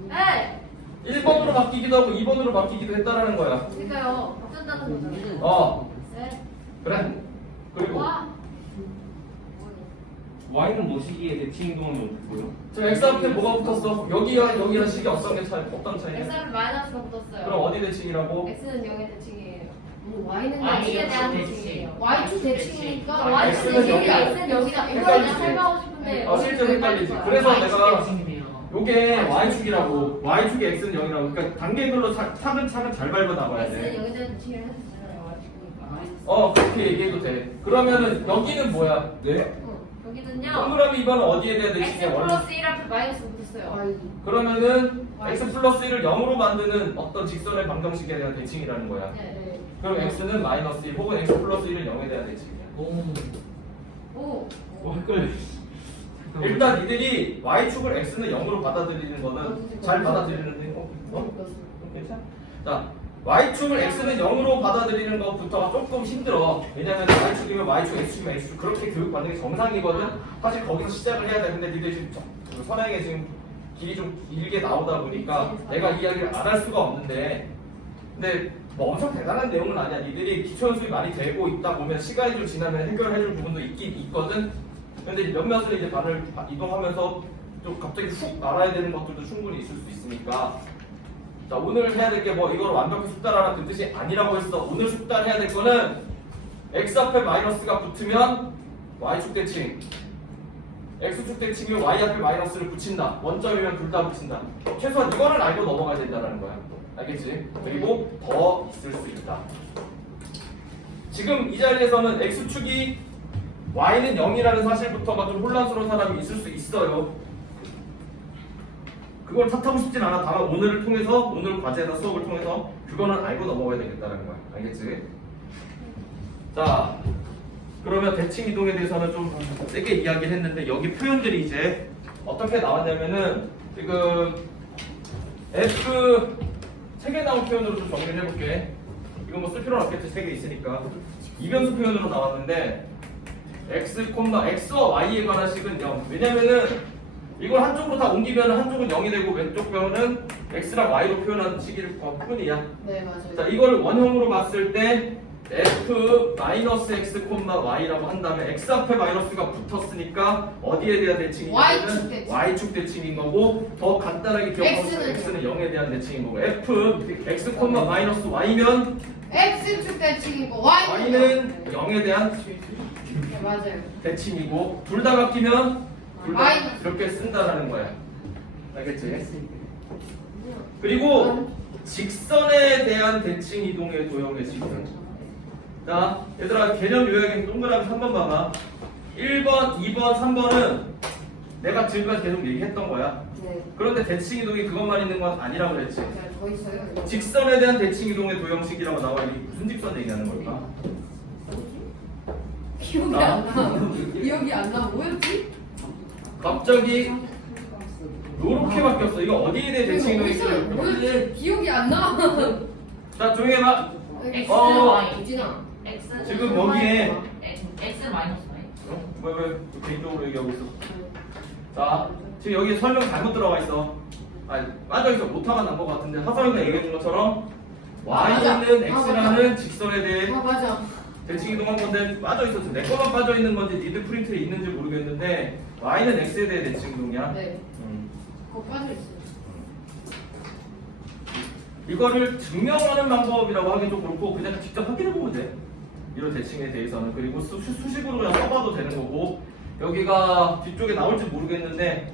네! 1번으로 바뀌기도 하고 2번으로 바뀌기도 했다라는 거야. 그러니까요 바뀐다는 거잖아요. 네. 그래. 그리고 와! Y는 뭐 시기에 대칭 이동하면 어떻고요? 저 x 앞에 뭐가 붙었어? 여기랑 식이 어떤 X 차이야? 앞에 마이너스가 붙었어요. 그럼 어디 대칭이라고? X는 0의 대칭이에요. Y는 Y에 대한 대칭. 대칭이에요. Y축 대칭이니까 Y는 X는 0이야. 여기다. X는 여기다. 이거 헷갈리지? 그냥 설명하고 싶은데 실제로 헷갈리지. 그래서 내가 요게 y축이라고. y축이 x는 0이라고. 그러니까 단계별로 차근차근 잘 밟아 나가야 X는 돼. 0에 대한 대칭을 해줬잖아요. Y축이니까. 그렇게 얘기해도 돼. 그러면은 여기는 뭐야? 네. 여기는요. 동그라미 2번은 어디에 대한 X 대칭이야? 원래. 플러스 1 앞에 마이너스 붙었어요. Y 그러면은 x 플러스 1을 0으로 만드는 어떤 직선의 방정식에 대한 대칭이라는 거야. 네. 그럼 x는 마이너스 1 혹은 x 플러스 1은 0에 대한 대칭이야. 오. 헷갈려. 일단 이들이 y축을 x는 0으로 받아들이는 거는 잘 받아들이는데 괜찮아? 자, y축을 x는 0으로 받아들이는 것부터가 조금 힘들어. 왜냐면 y축이면 y축, x축이면 x축 그렇게 교육받는 게 정상이거든. 사실 거기서 시작을 해야 돼. 근데 니들 지금 그 선행에 지금 길이 좀 길게 나오다 보니까 내가 이야기를 안 할 수가 없는데 근데 뭐 엄청 대단한 내용은 아니야. 니들이 기초 연습이 많이 되고 있다 보면 시간이 좀 지나면 해결해줄 부분도 있긴 있거든. 근데 몇몇을 이제 반을 이동하면서 좀 갑자기 훅 알아야 되는 것들도 충분히 있을 수 있으니까 자 오늘 해야 될 게 뭐 이걸 완벽히 숙달하라 그 뜻이 아니라고 했어. 오늘 숙달해야 될 거는 x 앞에 마이너스가 붙으면 y축 대칭 x축 대칭이면 y 앞에 마이너스를 붙인다. 원점이면 둘 다 붙인다. 최소한 이거는 알고 넘어가야 된다는 거야. 알겠지? 그리고 더 있을 수 있다. 지금 이 자리에서는 x축이 y는 0이라는 사실부터가 좀 혼란스러운 사람이 있을 수 있어요. 그걸 탓하고 싶진 않아. 다만 오늘을 통해서 오늘 과제나 수업을 통해서 그거는 알고 넘어가야 되겠다는 거야. 알겠지? 자, 그러면 대칭 이동에 대해서는 좀 세게 이야기를 했는데 여기 표현들이 이제 어떻게 나왔냐면은 지금 F 3개 나온 표현으로 좀 정리를 해볼게. 이건 뭐 쓸 필요는 없겠지. 3개 있으니까. 이변수 표현으로 나왔는데 X와 Y에 관한 식은 0. 왜냐면은 이걸 한쪽으로 다 옮기면 한쪽은 0이 되고 왼쪽 변은 X랑 Y로 표현한 식일 뿐이야. 네 맞아요. 자, 이걸 원형으로 봤을 때 F-X, Y라고 한다면 X 앞에 마이너스가 붙었으니까 어디에 대한 대칭이냐면 Y축 대칭. Y축 대칭인 거고 더 간단하게 기억하면 X는 X는 0에 대한 대칭인 거고 F, X, Y면 X축 대칭이고 Y는 Y는 0에 대한 네 맞아요. 대칭이고 둘 다 바뀌면 둘 다 마이너스. 이렇게 쓴다라는 거야. 알겠지? 그리고 직선에 대한 대칭 이동의 도형의 식은 자, 얘들아 개념 요약에 동그라미 3번 봐봐. 1번, 2번, 3번은 내가 지금까지 계속 얘기했던 거야. 네. 그런데 대칭 이동이 그것만 있는 건 아니라고 그랬지. 더 있어요. 직선에 대한 대칭 이동의 도형식이라고 나와. 이게 무슨 직선 얘기하는 걸까? 기억이 안 나. 기억이 안 나. 뭐였지? 갑자기 요렇게 바뀌었어. 이거 어디에 대해 대칭 이동이 있어요? 뭐였지? 기억이 안 나. 자, 조용히 해봐. X, 어. Y. 우진아. X 지금 여기에 X 마이너스 Y. 왜 개인적으로 얘기하고 있어? 자, 지금 여기 설명 잘못 들어가 있어. 아니, 빠져있어. 오타가 난 것 같은데 하성이가 얘기해준 것처럼 맞아. Y는 아, X라는 직선에 대해 아 맞아. 대칭 이동한 건데 빠져있었어. 내 거만 빠져있는 건지 니들 프린트에 있는지 모르겠는데 Y는 X에 대해 대칭 이동이야. 네. 그거 빠져 있어. 이거를 증명하는 방법이라고 하긴 좀 그렇고 그냥 직접 확인해 보면 돼. 이런 대칭에 대해서는. 그리고 수식으로 그냥 써봐도 되는 거고 여기가 뒤쪽에 나올지 모르겠는데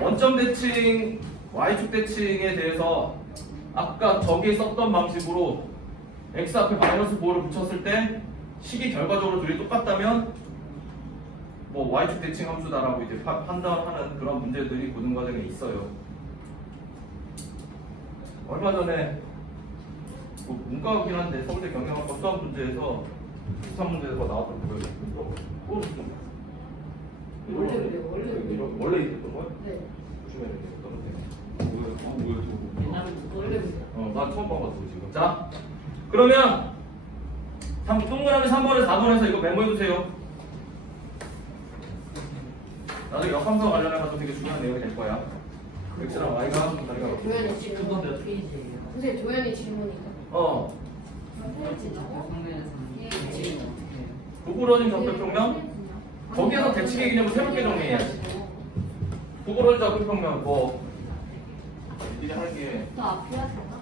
원점 대칭, Y축 대칭에 대해서 아까 저기에 썼던 방식으로 X 앞에 마이너스 5를 붙였을 때 식이 결과적으로 둘이 똑같다면 뭐 Y축 대칭 함수다라고 이제 판단하는 그런 문제들이 고등 과정에 있어요. 얼마 전에 뭐 문과긴 한데 서울대 경영학과 수학 문제에서 비슷한 문제에서 나왔던 거예요. 원래 그래요. 원래 그래요. 원래 있었던 거야? 네. 조심해야 돼. 뭐야? 옛날에 원래 그래요. 나 처음 봐가지고 지금. 자, 그러면 동그라미 3번에 4번에서 이거 메모해두세요. 나중에 역함수와 관련해가지고 되게 중요한 내용이 될 거야. X랑 Y가 다리가 어떻게 돼? 조연이 질문. 그건 몇 페이지예요? 선생님 조연이 질문이다. 성면에서는 대칭은 어떻게 해요? 구부러진 접촉평면 거기에서 대칭의 개념을 새롭게 정리해야지. 구부러진 접촉평면 뭐 이들이 하는 게 또 앞이야 되나?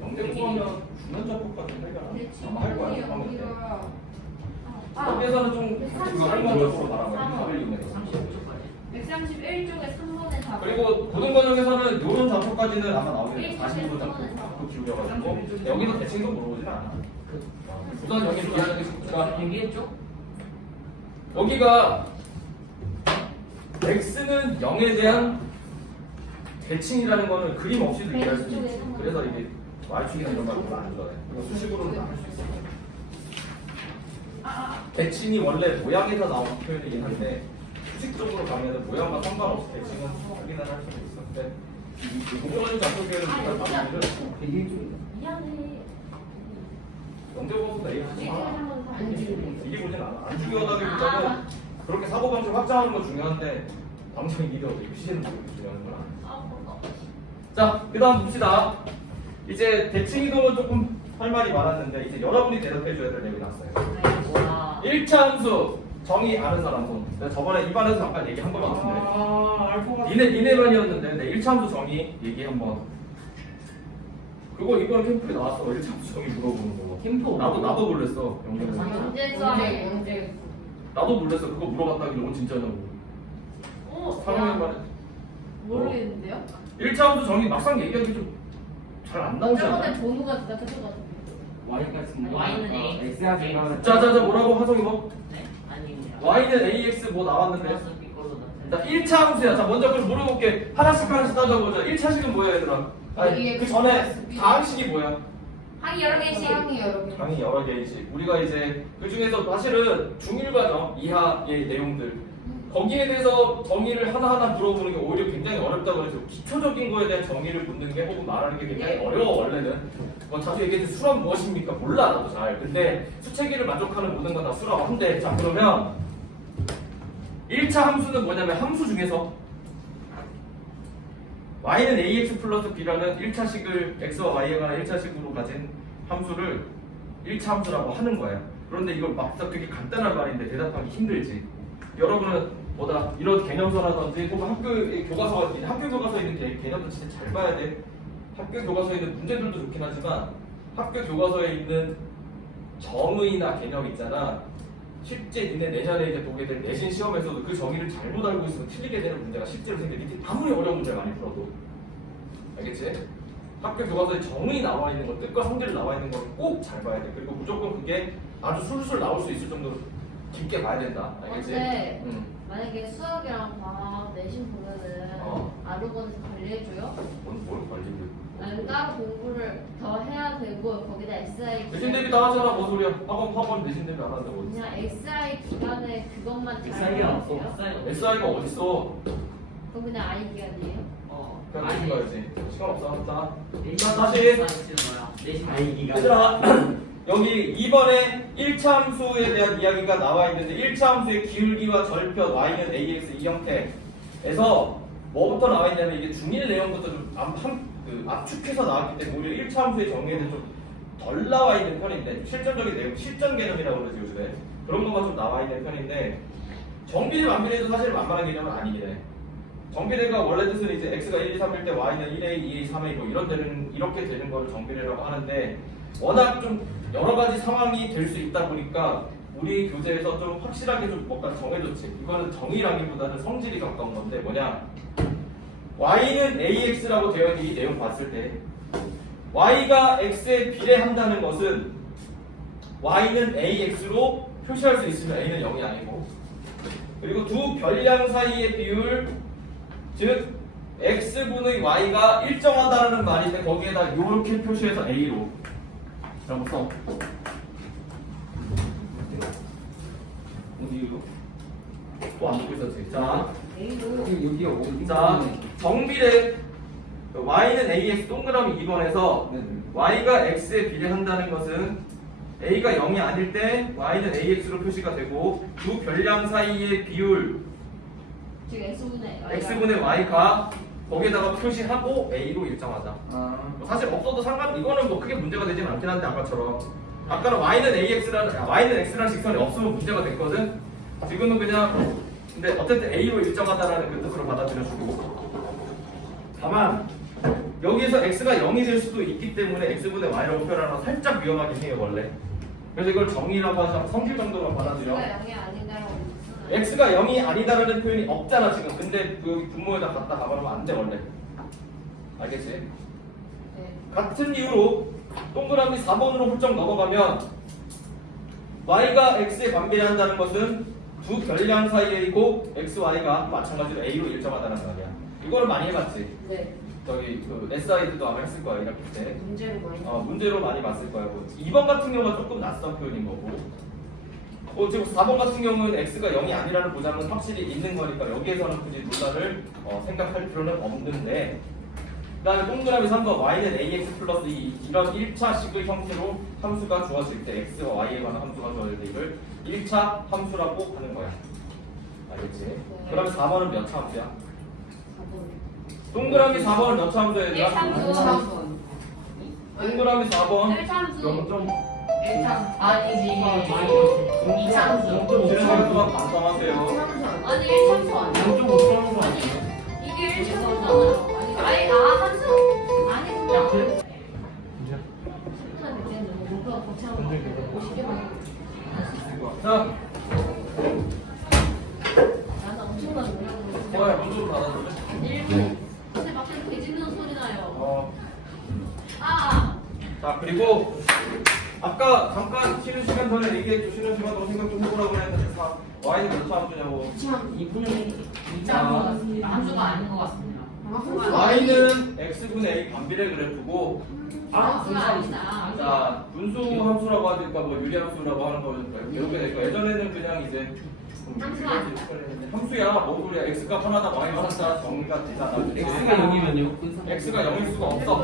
영재구하면 주는 접촉 같은 해결 아마 할 거야. 하면 돼. 아, 거기에서는 좀 그거 할만적으로 말하면 답을 이용해서. 35초까지. 131쪽에 3번에 답. 그리고 고등 과정에서는 이런 답까지는 아마 나오겠네. 40도 잡고 기울여가지고 여기서 대칭도 물어보진 않아. 우선 여기 이해하는 게 좋다. 얘기했죠? 여기가 x는 0에 대한 대칭이라는 거는 그림 없이도 이해할 수 있지. 그래서 이게 y축이나 이런 말을 안 좋아해. 수식으로는 할 수 있어. 대칭이 원래 모양에서 나오는 표현이긴 한데 수식적으로 가면은 모양과 상관없이 대칭은 확인을 할 수도 있어. 근데 이 공부하는 작품 표현은 우리가 받는 일은 미안해. 영재보고서 A 하지 마. 안 지금. 이게 보진 않아. 안 중요하다기보다는 그렇게 사고방식 확장하는 건 중요한데 당장 이게 어떻게 시에는 모르게 중요한 거야. 자, 그 다음 봅시다. 이제 대칭 이동은 조금 할 말이 많았는데 이제 여러분이 대답해 줘야 될 내용이 났어요. 와. 1차 함수 정의 아는 사람 손. 내가 저번에 입안에서 잠깐 얘기한 거 같은데 니네 반이었는데 내 1차 함수 정의 얘기 한번. 그거 이번 캠프에 나왔어. 1차 함수 정의 물어보는 거. 캠프 나도 놀랬어. 영재는. 문제점에 문제. 나도 놀랬어. 그거 물어봤다길래 넌 진짜냐고. 상황에 말해. 모르겠는데요? 1차 함수 정의 막상 얘기하기 좀 잘 안 나오지 않아? 저번에 번호가 대답해줘가지고. Y까지 쓰면 Y는 A. X야 지금 자자자 뭐라고 화성이 뭐? 네? 아닙니다. Y는 AX 뭐 나왔는데? 플러스 B 걸로 자 나타내. 1차 함수야. 자 먼저 그걸 물어볼게. 하나씩 따져보자. 1차식은 뭐야 얘들아? 아니 그 전에 다항식이 뭐야? 항이 여러 개씩. 사랑이 여러 개. 당연히 여러 개이지. 우리가 이제 그 중에서 사실은 중1 과정 이하의 내용들 거기에 대해서 정의를 하나하나 물어보는 게 오히려 굉장히 어렵다 그래서 기초적인 거에 대한 정의를 묻는 게 혹은 말하는 게 굉장히 어려워 원래는. 뭐 자주 얘기했는데 수학 무엇입니까? 몰라 나도 잘. 근데 수체계를 만족하는 모든 건 다 수라고 한대. 자 그러면 1차 함수는 뭐냐면 함수 중에서 y는 ax 플러스 b라는 1차식을 x와 y에 관한 1차식으로 가진 함수를 1차 함수라고 하는 거야. 그런데 이걸 막상 되게 간단한 말인데 대답하기 힘들지. 여러분은 뭐다 이런 개념서라든지 혹은 학교에 교과서가 있는 학교 교과서에 있는 개념도 진짜 잘 봐야 돼. 학교 교과서에 있는 문제들도 좋긴 하지만 학교 교과서에 있는 정의나 개념 있잖아. 실제 니네 내년에 이제 보게 될 내신 시험에서도 그 정의를 잘못 알고 있으면 틀리게 되는 문제가 실제로 생겨. 니네 아무리 어려운 문제 많이 풀어도. 알겠지? 학교 교과서에 정의 나와 있는 것, 뜻과 성질이 나와 있는 걸 꼭 잘 봐야 돼. 그리고 무조건 그게 아주 술술 나올 수 있을 정도로 깊게 봐야 된다. 알겠지? 근데 만약에 수학이랑 과학 내신 보면은 어. 아르곤에서 관리해줘요? 뭘 관리를? 아니 따로 공부를 더 해야 되고 거기다 SI 내신 대비 다 하잖아. 뭐 소리야? 학원 내신 대비 안 한다고. 그냥 SI 기간에 그것만 잘 SI가 해야 없어. 돼요? SI가 어딨어? 그럼 그냥 I 기간이에요? 그냥 내신 가야지. 시간 없어. 자, 내신 다시. 내신 아이기가. 얘들아 여기 2번에 1차 함수에 대한 이야기가 나와 있는데 1차 함수의 기울기와 절편 y는 ax 이 형태에서 뭐부터 나와 있냐면 이게 중일 내용부터 좀 압축해서 나왔기 때문에 오히려 1차 함수의 정의에는 좀 덜 나와 있는 편인데 실전적인 내용, 실전 개념이라고 그러지 요즘에 그런 것만 좀 나와 있는 편인데 정비례 만비례도 사실 만만한 개념은 아니긴 해. 정비례가 원래 뜻은 이제 x가 1, 2, 3일 때 y는 1a, 2a, 3a 뭐 이렇게 되는 걸 정비례라고 하는데 워낙 좀 여러 가지 상황이 될 수 있다 보니까 우리 교재에서 좀 확실하게 좀 뭔가 정해줬지. 이거는 정의라기보다는 성질이 가까운 건데 뭐냐? y는 ax라고 되어 있는 이 내용 봤을 때 y가 x에 비례한다는 것은 y는 ax로 표시할 수 있으면 a는 0이 아니고 그리고 두 별량 사이의 비율 즉 x분의 y가 일정하다는 말인데 거기에다 이렇게 표시해서 a로 라고 써. 어디로? 또안 듣고 있었지. 자, 여기가 어디? 자 정비례 y는 ax 동그라미 2번에서 y가 x에 비례한다는 것은 a가 0이 아닐 때 y는 ax로 표시가 되고 두 별량 사이의 비율 즉 X분의 x분의 y가 거기에다가 표시하고 a로 일정하자. 뭐 사실 없어도 이거는 뭐 크게 문제가 되진 않긴 한데 아까처럼 아까는 y는 x라는 직선이 없으면 문제가 됐거든. 지금은 그냥 근데 어쨌든 a로 일정하다라는 그 뜻으로 받아들여주고 다만 여기서 x가 0이 될 수도 있기 때문에 x분의 y라고 표현하는 건 살짝 위험하긴 해요 원래. 그래서 이걸 정의라고 하자 성질 정도로 받아들여. X가 0이 아닌가라고 x가 0이 아니다라는 표현이 없잖아 지금. 근데 여기 분모에다 갖다 가버리면 안 돼 원래. 알겠지? 네. 같은 이유로 동그라미 4번으로 훌쩍 넘어가면 y가 x에 반비례한다는 것은 두 별량 사이이고 x, y가 마찬가지로 a로 일정하다는 말이야. 이거를 많이 해봤지? 네. 저기 그 SID도 아마 했을 거야 이렇게 때. 문제로 많이. 문제로 많이 봤을 거야. 2번 같은 경우가 조금 낯선 표현인 거고 지금 4번 같은 경우는 x가 0이 아니라는 보장은 확실히 있는 거니까 여기에서는 굳이 논란을 생각할 필요는 없는데 그 다음에 동그라미 3번 y는 ax 플러스 이런 1차식의 형태로 함수가 주어질 때 x와 y에 관한 함수가 주어질 때 이걸 1차 함수라고 하는 거야. 알겠지? 그럼 4번은 몇 차 함수야? 동그라미 4번은 몇 차 함수야 얘들아? 1참수. 동그라미 4번 1참수. 0.7 아니지. 이참수. 0.7만 반성하세요. 아니 1참수 아니야? 0.5 아니 이게 1참수잖아요. 아니 함수 아니구나. 그래? 이제 뭔가 거창한 거 50개만. 자, 나는 엄청난 노력을 제가 문제로 받아줄래? 1분. 근데 밖에서 개 짖는 소리 나요. 어. 아. 자, 그리고 아까 잠깐 쉬는 시간 전에 얘기해 주시는 시간으로 생각 좀 해보라고 했는데 y는 몇 차 함수냐고. 2분의 2차 함수가 아닌 것 같습니다. y는 x분의 a 반비례 그래프고 함수가 아니다. 자 분수 함수라고 하니까 뭐 유리함수라고 하는 거니까 이렇게 되니까 예전에는 그냥 이제 함수야 뭐 소리야 x가 하나다 y가 하나다 정의가 되잖아. x가 0이면요? x가 0일 수가 없어.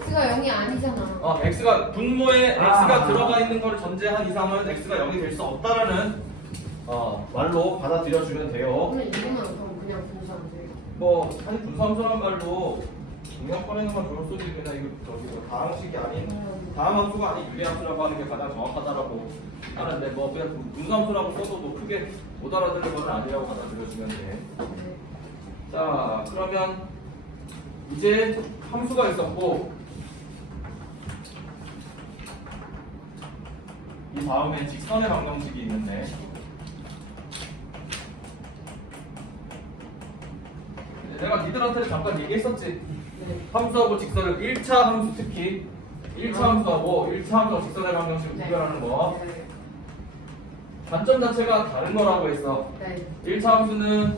그래서 X가 0이 아니잖아. x가 분모에 아. x가 들어가 있는 걸 전제한 이상은 x가 0이 될 수 없다라는 말로 받아들여주면 돼요. 그러면 이거만 그럼 그냥 분수하면 돼요. 뭐 사실 분수함수란 말로 중요한 꺼내는건 좋을 수도 있겠다. 이거 저기 뭐 다항식이 아닌 다항함수가 아닌 유리함수라고 하는 게 가장 정확하다라고 하는데 뭐 그냥 분수함수라고 써도 뭐 크게 못 알아들을 건 아니라고 받아들여주면 돼. 네. 자 그러면 이제 함수가 있었고 이 다음에 직선의 방정식이 있는데 내가 니들한테 잠깐 얘기했었지. 함수하고 직선을 1차 함수 특히 1차 함수하고 1차 함수와 직선의 방정식을 네. 구별하는 거 네. 관점 자체가 다른 거라고 했어. 네. 1차 함수는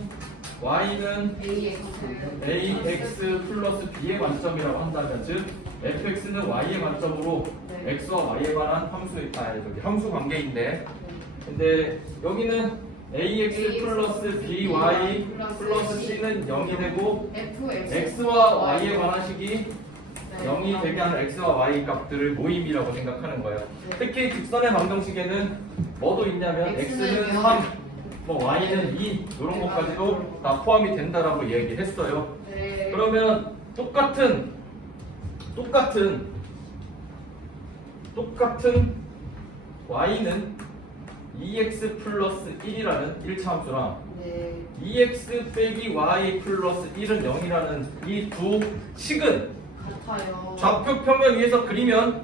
y는 ax 플러스 b의 관점이라고 한다면 즉 fx는 y의 관점으로 네. x와 y에 관한 함수 관계인데 근데 여기는 ax 플러스 by 플러스 c는 0이 되고 x와 y에 관한 식이 0이 되게 하는 x와 y 값들을 모임이라고 생각하는 거예요. 특히 직선의 방정식에는 뭐도 있냐면 x는 3, 뭐 y는 2 이런 것까지도 다 포함이 된다라고 얘기했어요. 네. 그러면 똑같은 y는 2x 플러스 1이라는 1차 함수랑 네. 2x 빼기 y 플러스 1은 0이라는 이 두 식은 같아요. 좌표 평면 위에서 그리면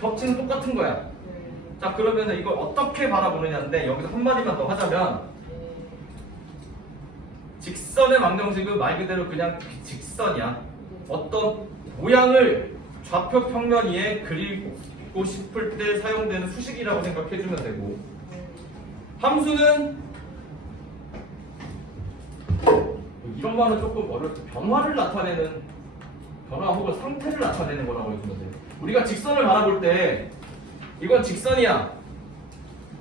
겹치는 똑같은 거야. 네. 자 그러면 이걸 어떻게 바라보느냐인데 여기서 한마디만 더 하자면 직선의 방정식은 말 그대로 그냥 직선이야. 어떤 모양을 좌표 평면 위에 그리고 싶을 때 사용되는 수식이라고 생각해주면 되고 함수는 이런 말은 조금 어렵고 변화를 나타내는 변화 혹은 상태를 나타내는 거라고 해주면 돼요. 우리가 직선을 바라볼 때 이건 직선이야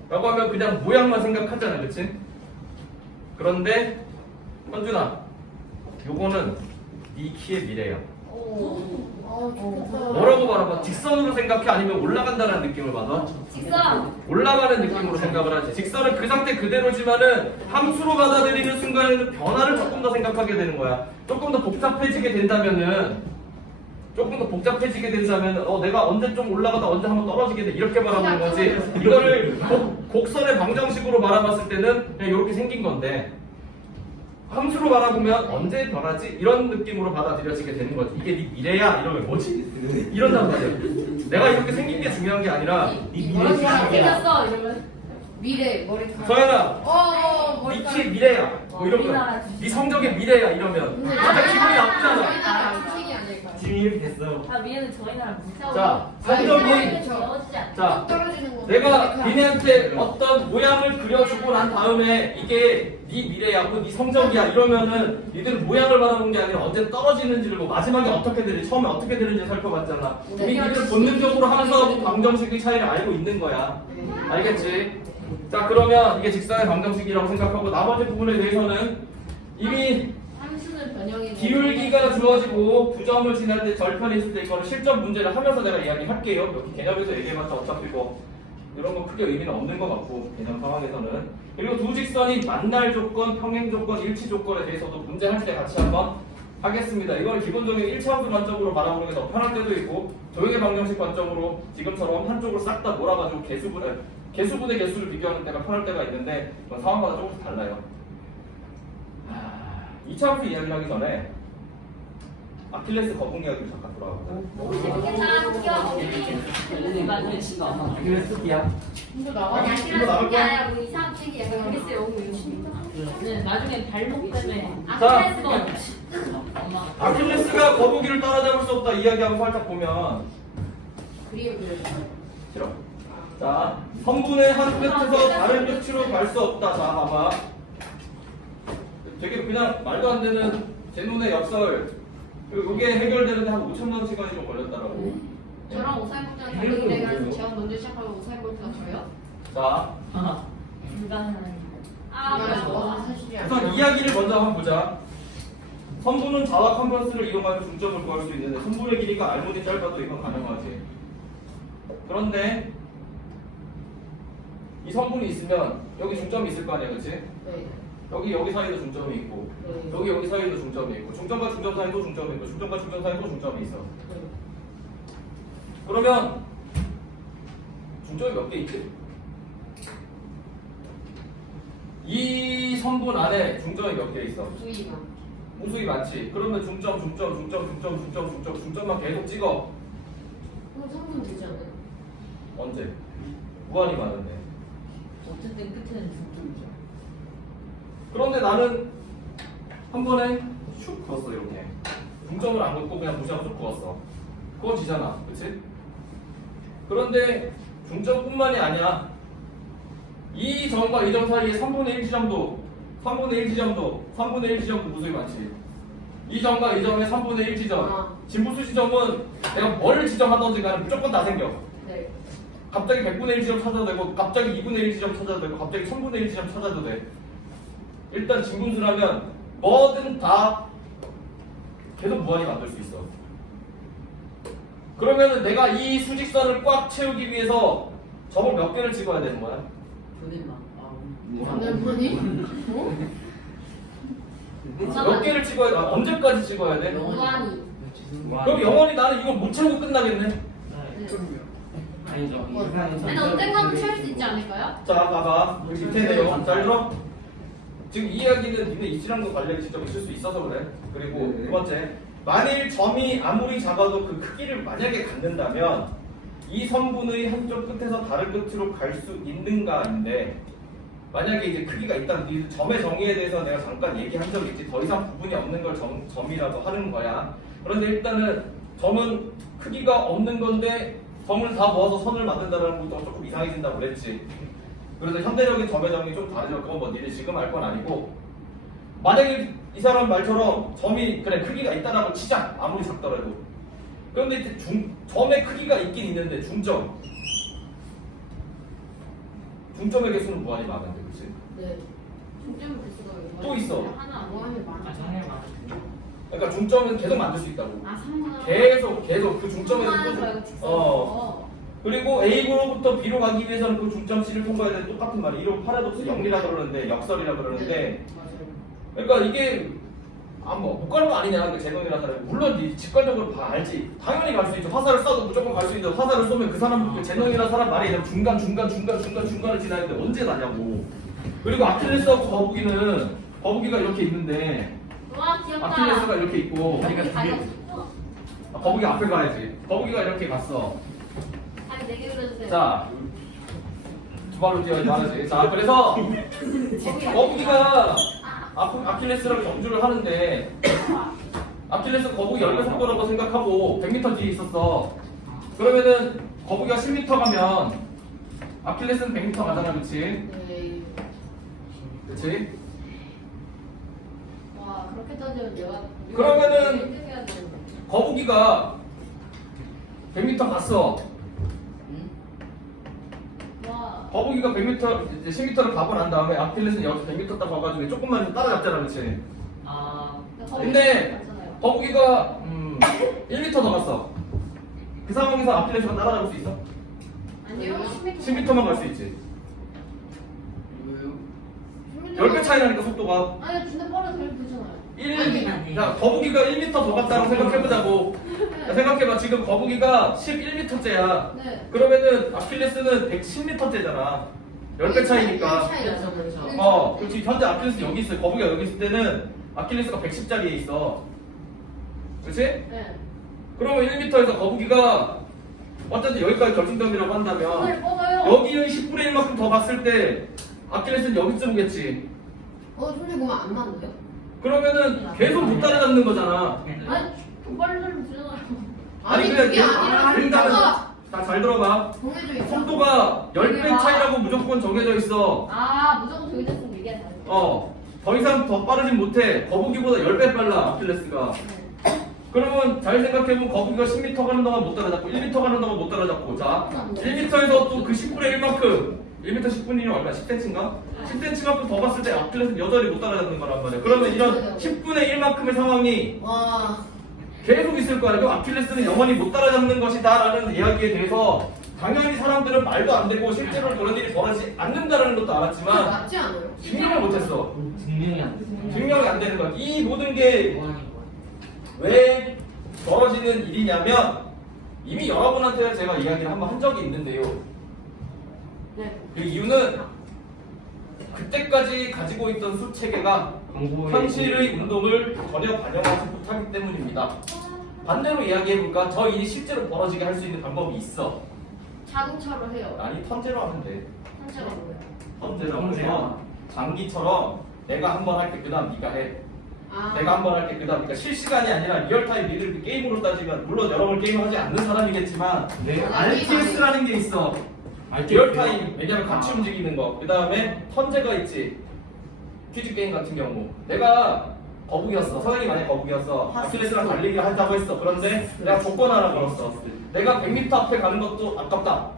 라고 하면 그냥 모양만 생각하잖아, 그치? 그런데 현준아 요거는 네 키의 미래야. 뭐라고 바라봐? 직선으로 생각해? 아니면 올라간다는 느낌을 받아? 직선. 올라가는 느낌으로 생각을 하지. 직선은 그 상태 그대로지만은 함수로 받아들이는 순간에는 변화를 조금 더 생각하게 되는 거야. 조금 더 복잡해지게 된다면은 내가 언제 좀 올라가다 언제 한번 떨어지게 돼 이렇게 바라보는 거지. 이거를 곡선의 방정식으로 바라봤을 때는 그냥 이렇게 생긴 건데 함수로 바라보면 언제 변하지? 이런 느낌으로 받아들여지게 되는 거지. 이게 네 미래야? 이러면 뭐지? 이런단 말이야. 내가 이렇게 생긴 게 중요한 게 아니라 네 미래 생겼어 이러면. 미래 머리카락. 서연아 네 키의 미래야 뭐 이런 거야. 네 성적의 미래야 이러면 진짜 기분이 나쁘잖아. 주식이 아닐까요? 지금 이렇게 됐어. 아 위에는 저희 나라 무서워. 자 성적이 배워주자. 자 떨어지는 거. 내가 니네한테 어떤 모양을 그려주고 난 다음에 이게 네 미래야, 네 성적이야 이러면은 니들은 모양을 바라본 게 아니라 언제 떨어지는지를 뭐 마지막에 어떻게 되는지 처음에 어떻게 되는지 살펴봤잖아. 우리 니들은 본능적으로 항상 방정식의 차이를 알고 있는 거야. 알겠지? 자 그러면 이게 직선의 방정식이라고 생각하고 나머지 부분에 대해서는 이미 함수는 변형이 기울기가 주어지고 부점을 지날 때 절편이 있을 때 이거는 실전 문제를 하면서 내가 이야기할게요. 여기 개념에서 얘기해봤자 어차피 뭐 이런 거 크게 의미는 없는 것 같고 개념 상황에서는. 그리고 두 직선이 만날 조건, 평행 조건, 일치 조건에 대해서도 문제 할 때 같이 한번 하겠습니다. 이거는 기본적인 1차 함수 관점으로 바라보는 게 더 편할 때도 있고 조형의 방정식 관점으로 지금처럼 한쪽으로 싹 다 몰아가지고 개수분의 개수를 비교하는 때가 편할 때가 있는데 그건 상황마다 조금씩 달라요. 2차 함수 이야기를 하기 전에 아킬레스 거북 이야기를 잠깐 돌아가보자. 재밌겠다. 귀여워. 맞아요. 그래서 스키야. 이거 아니 나와. 아키라스 아니야 뭐 이상한 책이야. 그랬어 영웅 진짜. 네, 나중에 발목 때문에 아키라스가 엄마. 아킬레스가 거북이를 따라잡을 수 없다 이야기하고 살짝 보면 그리고 싫어. 자, 성분의 한 끝에서 다른 끝으로 갈 수 없다. 자, 봐봐. 되게 그냥 말도 안 되는 제논의 역설. 그리고 이게 해결되는데 한 5,000만 시간이 좀 걸렸다라고. 저랑 오사이볼트랑 달리기 대결에서 제가 먼저 시작하고 오사이볼트가 져요? 자, 불가능한. 아 맞아. 사실이야. 우선 이야기를 먼저 한번 보자. 성분은 자와 컴퍼스를 이용하여 중점을 구할 수 있는데 성분의 길이가 알몬이 짧아도 이건 가능하지. 그런데 이 성분이 있으면 여기 중점이 있을 거 아니야, 그렇지? 네. 여기 사이에도 중점이 있고 네. 여기 사이에도 중점이 있고 중점과 중점 사이도 중점이 있고 중점과 중점 사이도 중점이 있어. 네. 그러면 중점이 몇 개 있지? 이 성분 안에 중점이 몇 개 있어? 수위가. 무수히 많지. 그러면 중점만 계속 찍어. 그럼 성분 되지 않아요? 언제? 무한히 많은데. 어쨌든 끝에는 중점이죠. 그런데 나는 한 번에 슉 그었어 이렇게. 중점을 안 긋고 그냥 무시하고 쭉 그었어. 그어지잖아, 그렇지? 그런데 중점뿐만이 아니야. 이 점과 이 점 사이에 3분의 1 지점도 3분의 1 지점도 3분의 1 지점도 무수히 많지. 이 점과 이 점의 3분의 1 지점. 아. 진부수 지점은 내가 뭘 지점하던지 간에 무조건 다 생겨. 네. 갑자기 100분의 1 지점 찾아도 되고 갑자기 2분의 1 지점 찾아도 되고 갑자기 1000분의 1 지점 찾아도 돼. 일단 진분수라면 뭐든 다 계속 무한히 만들 수 있어. 그러면은 내가 이 수직선을 꽉 채우기 위해서 저걸 몇 개를 찍어야 되는 거야? 오늘만이? 어? 몇 개를 찍어야 돼? 언제까지 찍어야 돼? 무한히. 그럼 영원히 나는 이걸 못 채우고 끝나겠네. 아니죠. 아니 언젠가는 채울 수 있지 않을까요? 자, 봐봐. 여기 밑에 내용 잘 들어? 지금 이 이야기는 니네 입시랑도 관련이 직접 있을 수 있어서 그래. 그리고 네. 두 번째, 만일 점이 아무리 작아도 그 크기를 만약에 갖는다면 이 선분의 한쪽 끝에서 다른 끝으로 갈 수 있는가인데, 만약에 이제 크기가 있다면 이 점의 정의에 대해서 내가 잠깐 얘기한 적이 있지. 더 이상 부분이 없는 걸 점이라고 하는 거야. 그런데 일단은 점은 크기가 없는 건데 점을 다 모아서 선을 만든다는 것도 조금 이상해진다고 그랬지. 그래서 현대적인 점의 정의 좀 다르죠. 그건 뭐 니네 지금 알 건 아니고, 만약에 이 사람 말처럼 점이 그래 크기가 있다라고 치자. 아무리 작더라도. 그런데 이제 점의 크기가 있긴 있는데 중점의 개수는 무한히 많은데, 그치? 네. 중점을 개수가 왜 또 있어. 하나 아니야? 무한히 많아. 그러니까 중점은 계속 만들 수 있다고. 아 3만 계속 그 중점에서 거 직선. 그리고 A로부터 B로 가기 위해서는 그 중점 C를 통과해야 되는 똑같은 말이야. 이런 파라독스 영리라 그러는데, 역설이라 그러는데, 맞아요. 그러니까 이게 못 가는 거 아니냐, 그 재능이라는 사람이. 물론 네 직관적으로 다 알지. 당연히 갈 수 있죠. 화살을 쏴도 무조건 갈 수 있는데, 화살을 쏘면 그 사람 그 재능이라는 사람 말이 그냥 중간을 지나야 돼. 언제 가냐고. 그리고 아킬레스하고 거북이가 이렇게 있는데, 와 귀엽다. 아킬레스가 이렇게 있고, 거북이 다리 없어. 거북이 앞에 가야지. 거북이가 이렇게 갔어. 다리 4개 그려주세요. 자, 두 발로 뛰어야 말하지. 자, 그래서 거북이가 아킬레스랑 경주를 하는데, 아킬레스 거북이 10배 속도라고 생각하고 100m 뒤에 있었어. 그러면은 거북이가 10m 가면 아킬레스는 100m 가잖아, 그치? 네. 그치? 와 그렇게 따지면 내가 그러면은 1등 해야 되는데. 거북이가 100m 갔어. 와. 거북이가 100m, 이제 10m를 가고 난 다음에 아킬레스는 여기서 100m 딱 가가지고 조금만 좀 따라잡잖아, 그치? 근데 거북이가 1m 더 갔어. 그 상황에서 아킬레스가 따라잡을 수 있어? 아니요 10m만 갈 수 있지. 10배 차이 나니까 속도가 아니 진짜 빨라서 그렇게 되잖아요. 1, 자, 거북이가 1m 더 갔다고 생각해보자고. 자, 생각해봐. 지금 거북이가 11m째야. 네. 그러면은 아킬레스는 110m째잖아. 10배 차이니까. 그렇지. 현재 아킬레스 여기 있어. 거북이가 여기 있을 때는 아킬레스가 110짜리에 있어. 그렇지? 네. 그러면 1m에서 거북이가 어쨌든 여기까지 결승점이라고 한다면 손을 뻗어요. 여기는 10분의 1만큼 더 갔을 때 아킬레스는 여기쯤이겠지. 근데 그거 안 맞나요? 그러면은 계속 못 따라잡는 거잖아. 아니 더 빨리 살면 되잖아요. 아니 그게 그냥 아니라 그러니까는 진짜가 다 잘 들어봐. 정해져 있어. 속도가 10배 차이라고 무조건 정해져 있어. 아 무조건 정해졌으면 얘기하지 더 이상 더 빠르진 못해. 거북이보다 10배 빨라 아킬레스가. 그러면 잘 생각해보면 거북이가 10m 가는 동안 못 따라잡고 1m 가는 동안 못 따라잡고, 자 1m에서 또 그 10분의 1만큼 1m 10분이면 얼마? 10cm인가? 10cm만큼 더 갔을 때 아킬레스는 여전히 못 따라잡는 거란 말이야. 그러면 이런 10분의 1만큼의 상황이 와. 계속 있을 거야. 그럼 아킬레스는 영원히 못 따라잡는 것이다 라는 이야기에 대해서 당연히 사람들은 말도 안 되고 실제로 그런 일이 벌어지지 않는다는 것도 그거 알았지만 맞지 않아요? 증명을 못했어. 증명이 안 돼. 증명이 안 되는 거야. 이 모든 게 왜 벌어지는 일이냐면, 이미 여러분한테 제가 이야기를 한번 한 적이 있는데요. 네. 그 이유는 그때까지 가지고 있던 수체계가 현실의 운동을 전혀 반영하지 못하기 때문입니다. 반대로 이야기해볼까? 저 일이 실제로 벌어지게 할 수 있는 방법이 있어. 자동차로 해요. 아니, 턴제로 하면 돼. 한자가 뭐예요? 턴제로 하면 장기처럼 내가 한 번 할 때 그 다음 네가 해. 아. 내가 한 번 할 때 그 다음, 그러니까 실시간이 아니라 리얼타임 니들 게임으로 따지면, 물론 여러분 게임하지 않는 사람이겠지만 RTS라는 게 있어. 리얼타임, 왜냐면 같이 움직이는 거. 그 다음에 턴제가 있지. 퀴즈 게임 같은 경우 내가 거북이였어. 선생님이 만약에 거북이였어. 아킬레스랑 달리기를 하자고 했어. 그런데 내가 조건 하나 걸었어. 내가 100m 앞에 가는 것도 아깝다.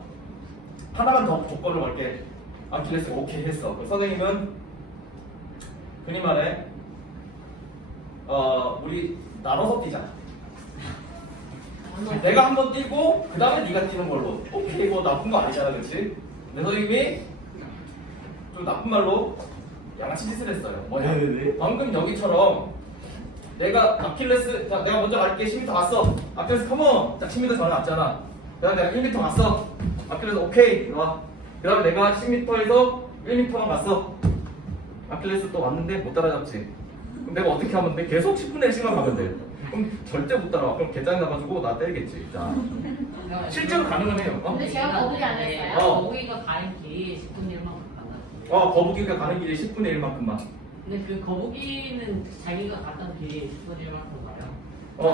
하나만 더 조건을 걸게. 아킬레스가 오케이 했어. 그럼 선생님은 흔히 말해 우리 나눠서 뛰자. 내가 한 번 뛰고 그 다음에 네가 뛰는 걸로. 오케이 뭐 나쁜 거 아니잖아, 그렇지? 근데 선생님이 좀 나쁜 말로 양아치 짓을 했어요. 뭐냐? 방금 여기처럼 내가 아킬레스, 자, 내가 먼저 갈게. 10m 갔어. 아킬레스 컴온. 딱 10m 전에 왔잖아. 그다음에 내가 1m 갔어. 아킬레스 오케이. 와. 그다음에 내가 10m에서 1m만 갔어. 아킬레스 또 왔는데 못 따라잡지. 그럼 내가 어떻게 하면 돼? 계속 10분의 1씩만 가면 돼. 그럼 절대 못 따라와. 그럼 개짱 나가지고 나 때리겠지. 자, 실제로 가능은 해요. 근데 제가 거북이 안 했어요. 거북이가 가는 길이 10분의 1만큼 간다. 거북이가 가는 길이 10분의 1만큼만. 근데 그 거북이는 자기가 갔던 길이 10분의 1만큼 가요.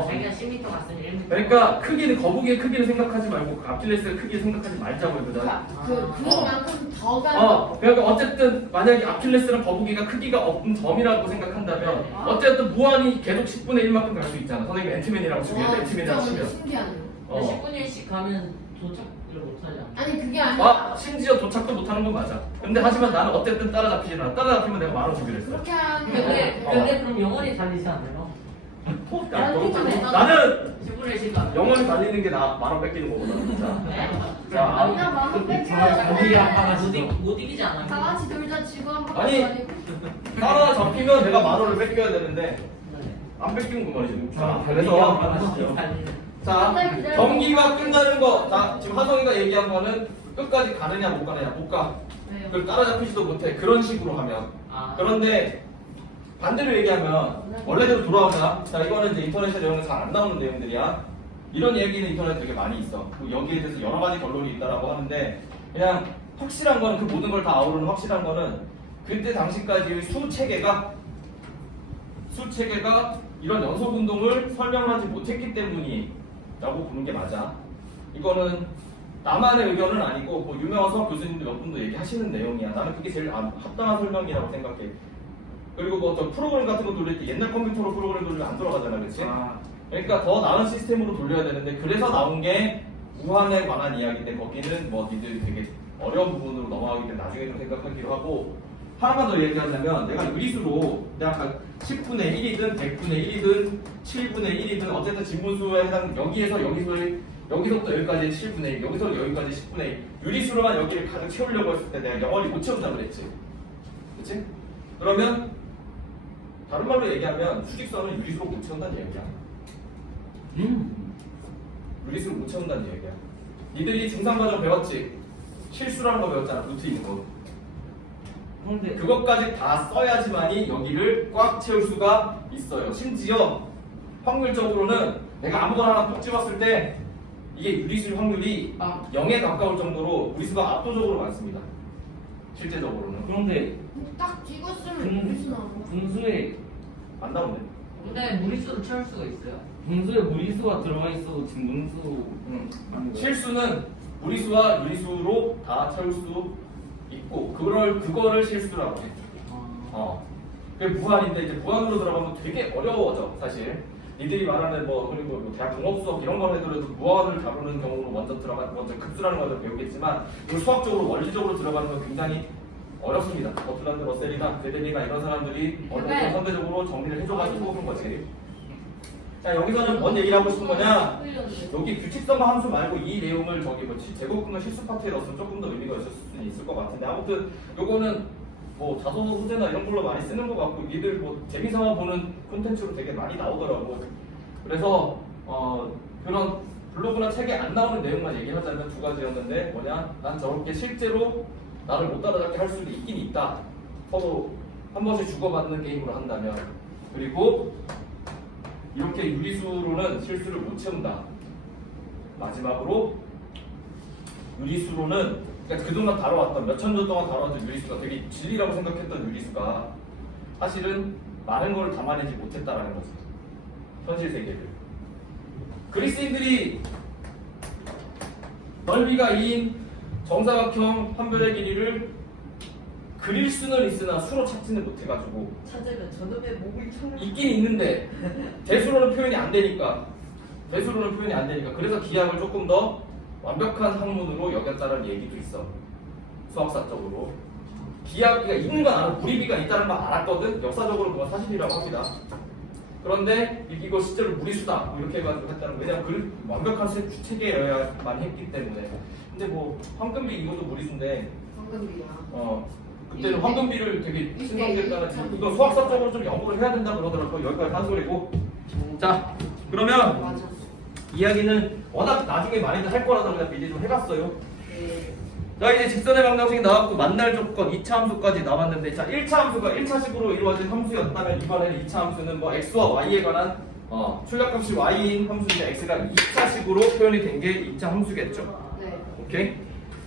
자기가 10m 갔으면 1m. 그러니까 크기는 거북이의 크기를 생각하지 말고 아킬레스의 크기를 생각하지 말자고 했거든. 그만큼 더 가는 그러니까 어쨌든 만약에 아킬레스랑 거북이가 크기가 없는 점이라고 생각한다면 어쨌든 무한히 계속 10분의 1만큼 갈 수 있잖아. 선생님 앤트맨이라고 치면 앤트맨이라고 치면. 신기하네. 10분의 1씩 가면 도착을 못하지 않아? 아니 그게 아니라 심지어 도착도 못하는 건 맞아. 근데 하지만 나는 어쨌든 따라잡히진 않아. 따라잡히면 내가 10,000원 주기로 했어. 그렇게 하는 근데 그럼 영원히 달리지 않아요? 나는 10분의 1씩 가면. 영원히 달리는 게 나 10,000원 뺏기는 거거든. 자, 그냥 마음 거북이가 못 이기지 않아요? 다 같이 놀자 지구 한 바퀴 아니. 다니고. 따라잡히면 내가 10,000원을 뺏겨야 되는데 안 뺏기는 거 말이지. 자, 그래서 자, 경기가 끝나는 거. 자, 지금 하성이가 얘기한 거는 끝까지 가느냐 못 가느냐. 못 가. 그걸 따라잡히지도 못해. 그런 식으로 하면. 그런데 반대로 얘기하면 원래대로 돌아오자. 자, 이거는 이제 인터넷에 내용은 잘 안 나오는 내용들이야. 이런 얘기는 인터넷에 되게 많이 있어. 여기에 대해서 여러 가지 결론이 있다라고 하는데 그냥 확실한 거는 그 모든 걸 다 아우르는 확실한 거는 그때 당시까지의 수 체계가 이런 연속 운동을 설명하지 못했기 때문이라고 보는 게 맞아. 이거는 나만의 의견은 아니고 뭐 유명한 수학 교수님들 몇 분도 얘기하시는 내용이야. 나는 그게 제일 합당한 설명이라고 생각해. 그리고 뭐 저 프로그램 같은 거 돌릴 때 옛날 컴퓨터로 프로그램 돌리면 안 돌아가잖아, 그렇지? 그러니까 더 나은 시스템으로 돌려야 되는데 그래서 나온 게 무한에 관한 이야기인데 거기는 뭐 니들 되게 어려운 부분으로 넘어가기 때문에 나중에 좀 생각하기로 하고 하나만 더 얘기하자면 내가 유리수로 내가 아까 10분의 1이든 100분의 1이든 7분의 1이든 어쨌든 진분수에 해당 여기서부터 여기까지 7분의 1 여기서 여기까지 10분의 1 유리수로만 여기를 가득 채우려고 했을 때 내가 영원히 못 채운다 그랬지. 그치? 그러면 다른 말로 얘기하면 수직선은 유리수로 못 채운다는 얘기야. 유리수로 못 채운다는 얘기야. 니들이 중상과정 배웠지? 실수라는 거 배웠잖아. 루트 있는 거. 근데 그것까지 다 써야지만이 여기를 꽉 채울 수가 있어요. 심지어 확률적으로는 내가 아무거나 하나 콕 집었을 때 이게 유리수의 확률이 0에 가까울 정도로 무리수가 압도적으로 많습니다. 실제적으로는. 그런데 딱 찍었으면 무리수 나오는 거. 분수에 안 나오네. 근데 무리수를 채울 수가 있어요. 분수에 무리수가 들어가 있어도 지금 분수 실수는 무리수와 유리수로 다 채울 수 있고 그거를 실수라고 해. 그게 무한인데 이제 무한으로 들어가면 되게 어려워져 사실. 니들이 말하는 그리고 뭐 대학 공업 수업 이런 걸 해도 무한을 다루는 경우로 먼저 급수라는 걸 배우겠지만 수학적으로 원리적으로 들어가는 건 굉장히 어렵습니다. 버틀란드 러셀이나 베델리나 이런 사람들이 어느 정도 선대적으로 정리를 해줘가지고 그런 거지. 자, 여기서는 뭔 얘기를 하고 싶은 거냐? 여기 규칙성과 함수 말고 이 내용을 제곱근과 실수 파트에 넣었으면 조금 더 의미가 있을 수 있을 것 같은데 아무튼 요거는 뭐 자소 소재나 이런 걸로 많이 쓰는 것 같고 니들 뭐 재미삼아 보는 콘텐츠로 되게 많이 나오더라고. 그래서 그런 블로그나 책에 안 나오는 내용만 얘기하자면 두 가지였는데 뭐냐? 난 저렇게 실제로 나를 못 따라잡게 할 수도 있긴 있다. 서로 한 번씩 주고받는 게임으로 한다면. 그리고 이렇게 유리수로는 실수를 못 채운다. 마지막으로 유리수로는 그러니까 그동안 다뤄왔던 몇천 년 동안 다뤄왔던 유리수가 되게 진리라고 생각했던 유리수가 사실은 많은 걸 담아내지 못했다라는 거죠. 현실 세계를. 그리스인들이 넓이가 2인 정사각형 판별의 길이를 그릴 수는 있으나 수로 찾지는 못해가지고 찾으면 저놈의 목을 쳐라. 있긴 있는데 대수로는 표현이 안 되니까 그래서 기하학을 조금 더 완벽한 학문으로 여겼다는 얘기도 있어. 수학사적으로 기하학이 있는 건 알아. 무리비가 있다는 건 알았거든. 역사적으로 그건 사실이라고 합니다. 그런데 이거 실제로 무리수다 뭐 이렇게 해가지고 했다는. 왜냐면 그 완벽한 체계여야만 했기 때문에. 근데 뭐 황금비 이것도 무리수인데 황금비야. 그때는 황금비를 되게 신경했다는. 이거 수학사적으로 좀 연구를 해야 된다 그러더라고. 여기까지 한 소리고. 자 그러면 맞아. 이야기는 워낙 나중에 많이들 할 거라서 그냥 미리 좀 해봤어요. 네. 자 이제 직선의 방정식이 나왔고 만날 조건 2차 함수까지 나왔는데, 자 1차 함수가 1차식으로 이루어진 함수였다면 이번에는 2차 함수는 뭐 x와 y에 관한 출력값이 y인 함수인데 x가 2차식으로 표현이 된 게 2차 함수겠죠. 네. 오케이?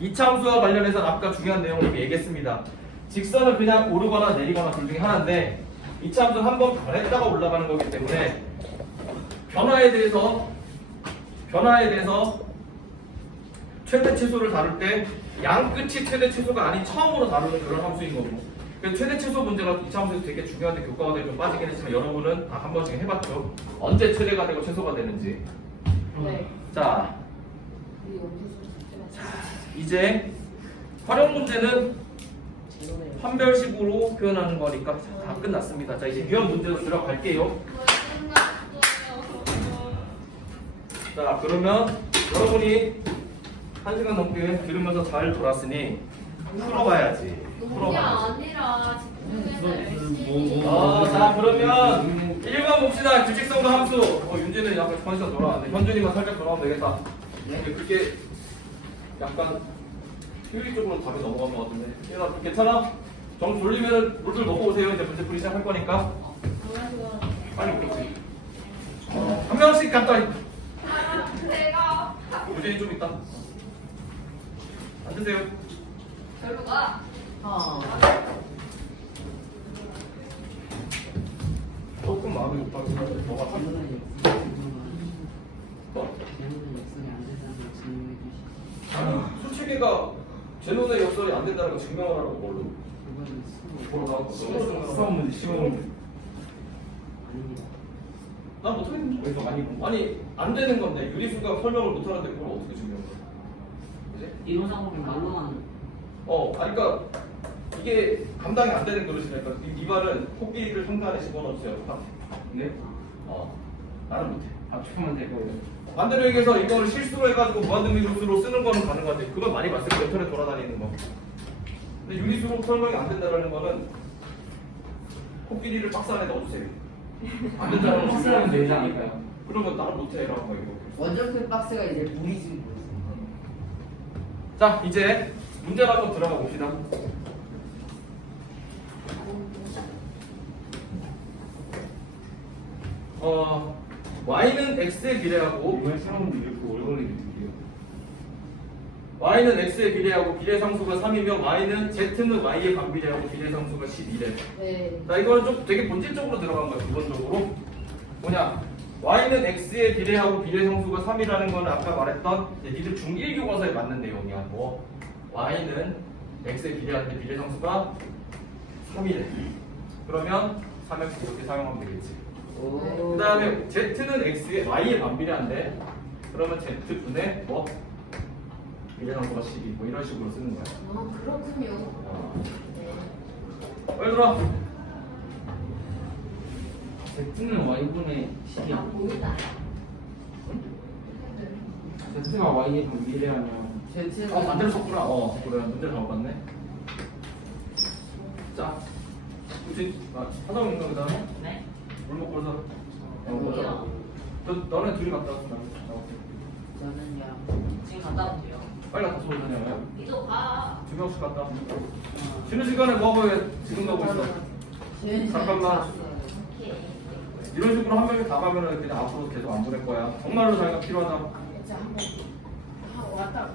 2차 함수와 관련해서는 아까 중요한 내용을 이미 얘기했습니다. 직선은 그냥 오르거나 내리거나 둘 중에 하나인데 2차 함수는 한번 변했다가 올라가는 거기 때문에 변화에 대해서 최대 최소를 다룰 때 양 끝이 최대 최소가 아닌 처음으로 다루는 그런 함수인 거고. 그래서 최대 최소 문제가 2차 함수에서 되게 중요한데 교과가 되게 좀 빠지긴 했지만 여러분은 다 한 번씩 해봤죠. 언제 최대가 되고 최소가 되는지. 네. 자 우리 언제 이제 활용 문제는 판별식으로 표현하는 거니까 다 끝났습니다. 자 이제 유형 문제로 들어갈게요. 자 그러면 여러분이 1시간 넘게 들으면서 잘 돌았으니 풀어봐야지. 그게 풀어봐야지. 아니라 집중해서 열심히. 자 그러면 1번 봅시다. 규칙성과 함수. 윤지는 약간 관심 돌아왔네. 현준이만 살짝 돌아오면 되겠다. 근데 그게 약간 효율 쪽으로 답이 넘어간 것 같은데. 얘들아 괜찮아? 정 졸리면 물들 먹고 오세요. 이제 문제 풀이 시작할 거니까. 빨리 오겠지. 한 명씩 갔다. 내가 유진이 좀 있다. 앉으세요. 별로 가. 조금 마음이 급하게 뭐가 타? 수치계가 제노의 역설이 안 된다는 거 증명을 하라고 뭘로? 뭐로 나왔고 수학 문제, 시험 문제. 난 못하겠는데. 그래서 아니 안 되는 건데 유리수가 설명을 못하는데 그걸 어떻게 증명해? 그지? 이론상으로 말로만 그러니까 이게 감당이 안 되는 그릇이니까 이 말은 코끼리를 상단에 집어넣으세요. 네? 나는 못해. 압축하면 될 거예요. 반대로 얘기해서 이거를 실수로 해가지고 무한등비수로 쓰는 거는 가능한데 그건 많이 봤을 거예요. 인터넷 돌아다니는 거. 근데 유리수로 설명이 안 된다는 거는 코끼리를 박스 안에 넣어주세요. 안 된다는 건 박스라면 되지 않을까요? 그러면 나는 못해라고 막 이거. 원정표 박스가 이제 물이 지금 보였어요. 자 이제 문제로 한번 들어가 봅시다. y는 x에 비례하고 이번 시험은 이렇게 오래 걸리게 드릴게요. y는 x에 비례하고 비례상수가 3이며 z는 y에 반비례하고 비례상수가 12래. 네. 자 이거는 좀 되게 본질적으로 들어간 거야. 기본적으로 뭐냐, y는 x에 비례하고 비례상수가 3이라는 거는 아까 말했던 니들 중1 교과서에 맞는 내용이야. 뭐 y는 x에 비례하는데 비례상수가 3이래. 그러면 3x 이렇게 사용하면 되겠지. 그 다음에 z는 x에 y에 반비례한데 그러면 z분의 뭐 비례상수가 12 뭐 이런 식으로 쓰는 거야. 그렇군요. 빨리 들어. Z는 Y분의 10이 안 보인다. Z가 Y에 반비례하면 제가 반대로 썼구나. 그래 문제를 잘못 봤네. 자, 우지 하다 보니까 그 다음에 네? 물 먹고 와서 먹자. 너네 둘이 갔다 왔어. 저는요. 지금 갔다 올게요. 빨리 갔다 오잖아요. 이도 가. 두 명씩 갔다. 쉬는 시간에 뭐 하고 왜 지금 가고 있어? 잠깐만. 오케이. 이런 식으로 한 명이 다 가면은 그냥 앞으로 계속 안 보낼 거야. 정말로 자기가 필요하다. 진짜 한번 왔다.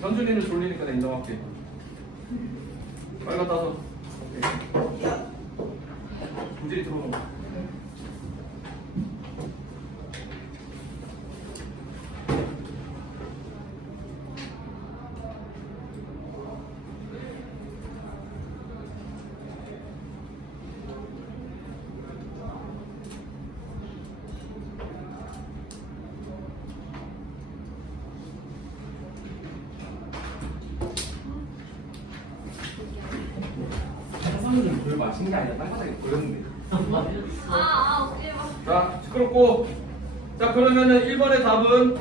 현준이는 졸리니까 내가 인정할게. 빨리 갔다 와서. 오케이. 우진이 들어오는 거. 선생님 돌 맞힌 게 아니라 땅바닥에 걸렸는데. 오케이. 자, 시끄럽고. 자, 그러면은 1번의 답은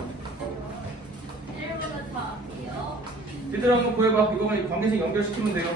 1번은 답이요. 니들 한번 구해봐. 이거만 관계식 연결시키면 돼요.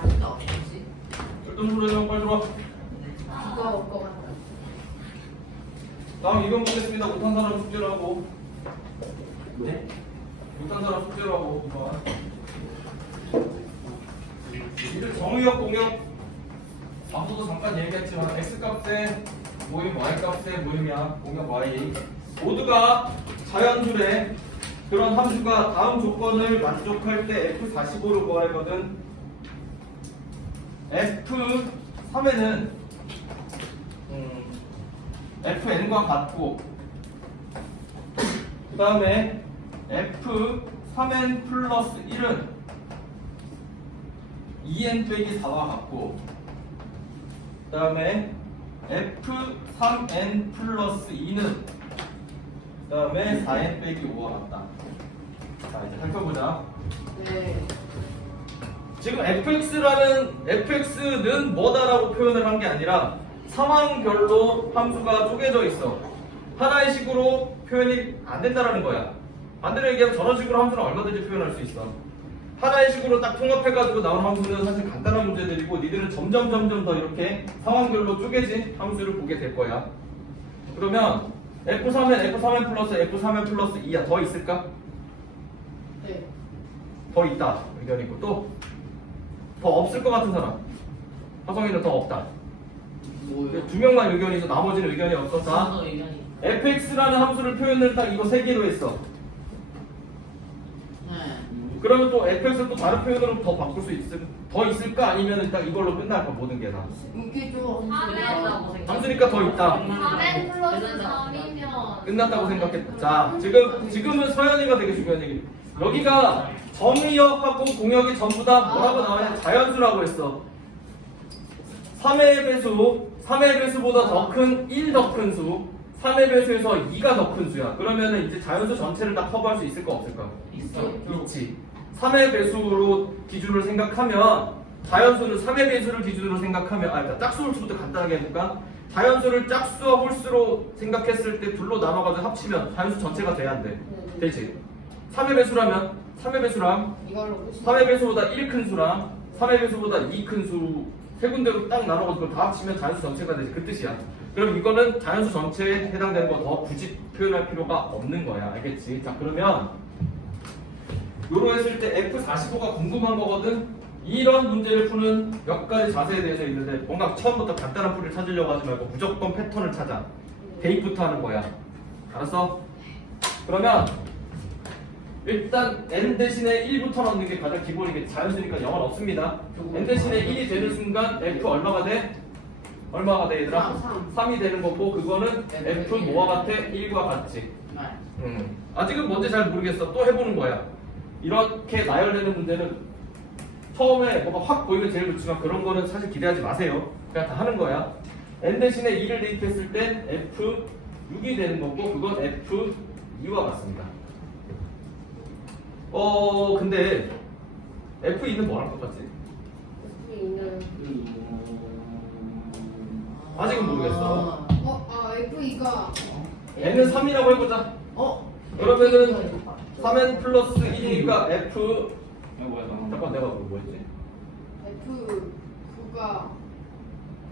자리가 없지. 절동수로 빨리 들어와. 이거 올것 같다. 다음 2번 보겠습니다. 못한 사람 숙제라고. 네? 못한 사람 숙제라고. 2번. 이들 정의역 공역. 앞서도 잠깐 얘기했지만 x값의 모임 y값의 모임이야. 공역 y. 모두가 자연수래. 그런 함수가 다음 조건을 만족할 때 F45로 구하려거든. F3에는 FN과 같고, 그 다음에 F3N 플러스 1은 2N 빼기 4와 같고, 그 다음에 F3N 플러스 2는 그 다음에 4N 빼기 5와 같다. 자, 이제 살펴보자. 네. 지금 fx는 뭐다라고 표현을 한 게 아니라 상황별로 함수가 쪼개져 있어. 하나의 식으로 표현이 안 된다라는 거야. 반대로 얘기하면 저런 식으로 함수는 얼마든지 표현할 수 있어. 하나의 식으로 딱 통합해가지고 나온 함수는 사실 간단한 문제들이고, 니들은 점점 더 이렇게 상황별로 쪼개진 함수를 보게 될 거야. 그러면 F3은 플러스 F3은 플러스 2야. 더 있을까? 네. 더 있다. 의견이 있고, 또 더 없을 것 같은 사람. 화성이는 더 없다. 뭐요? 2명만 의견이 있어. 나머지는 의견이 없었다. 저도 의견이. fx라는 함수를 표현을 딱 이거 3개로 했어. 네. 그러면 또 fx를 또 다른 표현으로 더 바꿀 수 더 있을까? 아니면 딱 이걸로 끝날까? 모든 게 다. 이게 좀 함수니까 더 있다. 4n 플러스 3이면 끝났다고 생각했다. 자, 지금은 서연이가 되게 중요한 얘기. 여기가 정의역하고 공역이 전부 다 뭐라고 나와냐? 자연수라고 했어. 3의 배수, 3의 배수보다 더 큰 1 더 큰 수, 3의 배수에서 2가 더 큰 수야. 그러면은 이제 자연수 전체를 다 커버할 수 있을까 없을까? 있지. 3의 배수로 기준을 생각하면, 자연수는 3의 배수를 기준으로 생각하면, 일단 짝수부터 간단하게 해볼까? 자연수를 짝수와 홀수로 생각했을 때 둘로 나눠가지고 합치면 자연수 전체가 돼야 안 돼. 되지? 3의 배수라면, 3의 배수랑 이걸로 끝이. 3의 배수보다 1 큰 수랑 3의 배수보다 2 큰 수 세 군데로 딱 나눠가지고 다 합치면 자연수 전체가 되지. 그 뜻이야. 그럼 이거는 자연수 전체에 해당되는 거 더 굳이 표현할 필요가 없는 거야. 알겠지? 자, 그러면 요로 했을 때 F45가 궁금한 거거든. 이런 문제를 푸는 몇 가지 자세에 대해서 있는데, 뭔가 처음부터 간단한 풀이를 찾으려고 하지 말고 무조건 패턴을 찾아. 대입부터 하는 거야. 알았어? 그러면 일단 n 대신에 1부터 넣는 게 가장 기본이겠지. 자연수니까 0은 없습니다. n 대신에 1이 되는 순간 f 얼마가 돼? 얼마가 돼, 얘들아? 3이 되는 거고, 그거는 f 뭐와 같아? 1과 같지. 아직은 뭔지 잘 모르겠어. 또 해보는 거야. 이렇게 나열되는 문제는 처음에 뭐가 확 보이면 제일 좋지만, 그런 거는 사실 기대하지 마세요. 그냥 다 하는 거야. n 대신에 2를 대입했을 땐 f6이 되는 거고, 그건 f2와 같습니다. 근데 F2는 뭐랑 똑같지? 있는. 아직은 모르겠어. F2가 N은 3이라고 해보자. 그러면은 3N 플러스 1이니까 F 잠깐 내가 뭐 했지? F9가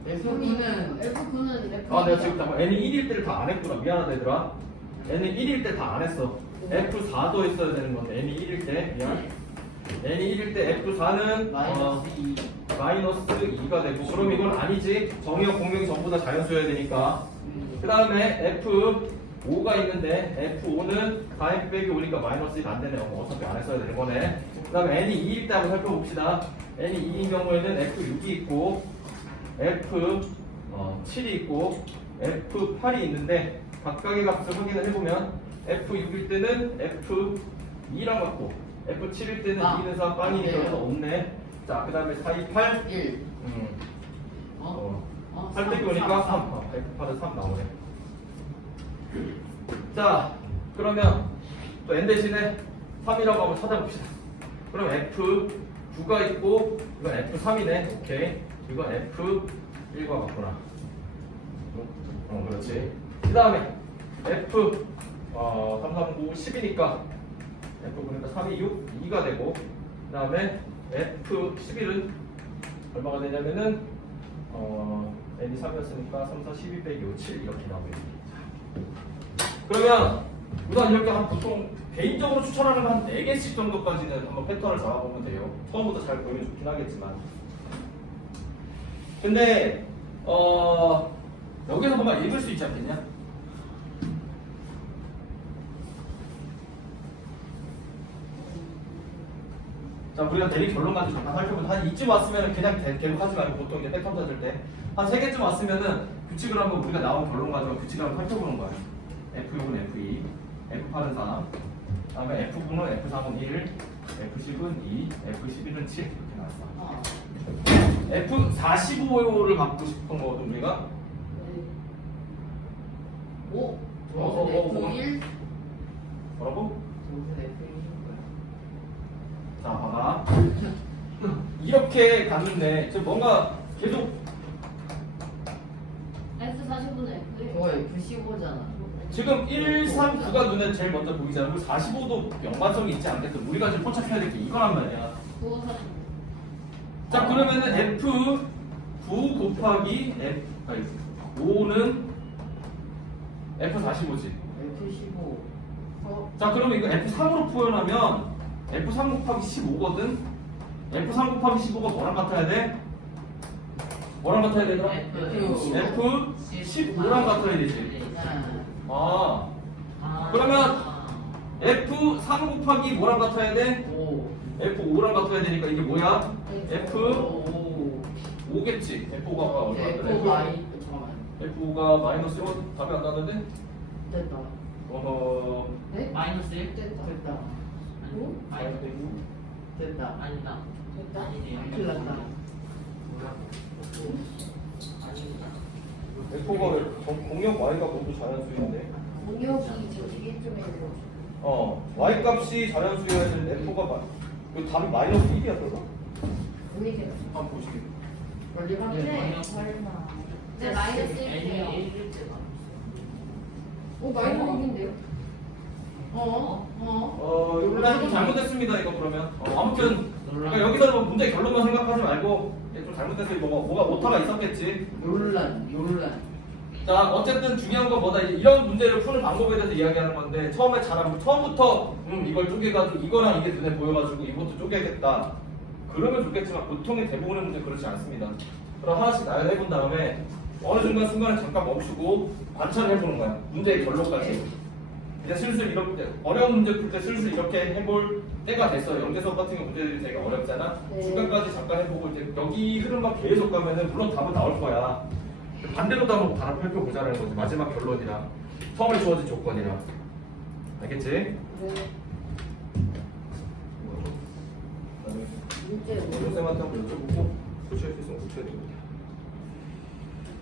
F9는 F9는 내가 지금 잠깐 N이 1일 때를 다 안 했구나. 미안하다 얘들아. N은 1일 때 다 안 했어. F4도 있어야 되는 건데 N이 1일 때 미안. N이 1일 때 F4는 마이너스 2가 되고, 그럼 이건 아니지. 정의역 공명이 전부 다 자연수여야 되니까 그 다음에 F5가 있는데 F5는 4F 빼기 5니까 마이너스 1 안 되네요. 어차피 안 했어야 되는 거네. 그 다음에 N이 2일 때 한번 살펴봅시다. N이 2인 경우에는 F6이 있고 F7이 있고 F8이 있는데 각각의 값을 확인을 해보면 F6일 때는 F2랑 같고 F7일 때는 아, 2는 4, 빵이니까 네. 여기서 없네. 자, 그 다음에 4, 2, 8 1. 8 빼기 오니까 3. F8은 3 나오네. 자, 그러면 또 N 대신에 3이라고 한번 찾아봅시다. 그럼 F9가 있고 이건 F3이네. 오케이. 이건 F1과 같구나. 그렇지. 그 다음에 F 3, 3, 9, 10이니까 F 보니까 3이 6, 2가 되고 그 다음에 F11은 얼마가 되냐면은 N이 3이었으니까 3, 4, 12 빼기 5, 7 이렇게 나오겠습니다. 그러면 우선 이렇게 한 보통 개인적으로 추천하는 한 4개씩 정도까지는 한번 패턴을 잡아보면 돼요. 처음부터 잘 보이면 좋긴 하겠지만 근데 여기서 뭔가 읽을 수 있지 않겠냐? 자, 우리가 대립 결론까지 잠깐 살펴보면 한 이쯤 왔으면 그냥 계속 하지 말고 보통 이제 패턴 찾을 때 한 3개쯤 왔으면은 규칙을 한번 우리가 나온 결론 가지고 규칙을 한번 살펴보는 거야. F6은 F2, F8은 3, 그다음에 F9는 F3은 1, F10은 2, F11은 7 이렇게 나왔어. F45를 갖고 싶은 거거든 우리가. 5. 뭐. F1. 뭐라고? 무슨 F1인 거야? 자, 봐봐. 이렇게 갔는데 지금 뭔가 계속 F45는 F1. 저거 F15잖아. 지금 1, 3, 9가 눈에 제일 먼저 보이잖아. 그리고 45도 연관성이 있지 않겠어. 우리가 지금 포착해야 될 게 이거란 말이야. 9, 45. 자, 그러면은 F9 곱하기 5는 F45지. F15. 자, 그러면 이거 F3으로 표현하면 F3 곱하기 15거든? F3 곱하기 15가 뭐랑 같아야 돼? 뭐랑 같아야 되더라? F15랑 같아야 되지. 아, 그러면 F3 곱하기 뭐랑 같아야 돼? 5. F5랑 같아야 되니까 이게 뭐야? F5. F5겠지. F5가 얼마 F5 마이. 잠깐만. F5가 마이너스 1은 답이 안 나는데? 됐다. 어허. 네? 마이너스 1? 됐다. 아니, 마이너스 1? 됐다. 아니다. 됐다. 아니네요. 큰일 났다. 아닙니다. F5가 공역 Y가 모두 자연수인데 공역이 저 되게 좀 해요. Y 값이 자연수여야 되는데 F가 그 답이 마이너스 1이야 그러나? 보이게. 한번 보시게. 원리 확인. 네. 설마. 네, 마이너스 N이 1이에요. 1일 때가 오 마이너스 6인데요? 일단 좀 잘못됐습니다 이거 그러면. 아무튼 그러니까 여기서 뭐 문제 결론만 생각하지 말고 좀 잘못됐어 이거 뭐가 오타가 있었겠지. 논란. 자, 어쨌든 중요한 건 뭐다 이런 문제를 푸는 방법에 대해서 이야기하는 건데 처음에 잘하고 처음부터 이걸 쪼개가지고 이거랑 이게 눈에 보여가지고 이것도 쪼개야겠다 그러면 좋겠지만 보통의 대부분의 문제 그렇지 않습니다. 그럼 하나씩 나열해본 다음에 어느 순간에 잠깐 멈추고 관찰을 해보는 거야. 문제의 결론까지. 이제 슬슬 이렇게 어려운 문제 풀 때 슬슬 이렇게 해볼 때가 됐어. 영재 수업 같은 경우 문제들이 되게 어렵잖아. 네. 중간까지 잠깐 해보고 이제 여기 흐름만 계속 가면은 물론 답은 나올 거야. 반대로도 한번 답을 살펴보자는 거지. 마지막 결론이랑 처음에 주어진 조건이랑. 알겠지? 네. 문제 선생님한테 한번 여쭤보고 고칠 수 있으면 고쳐야 됩니다.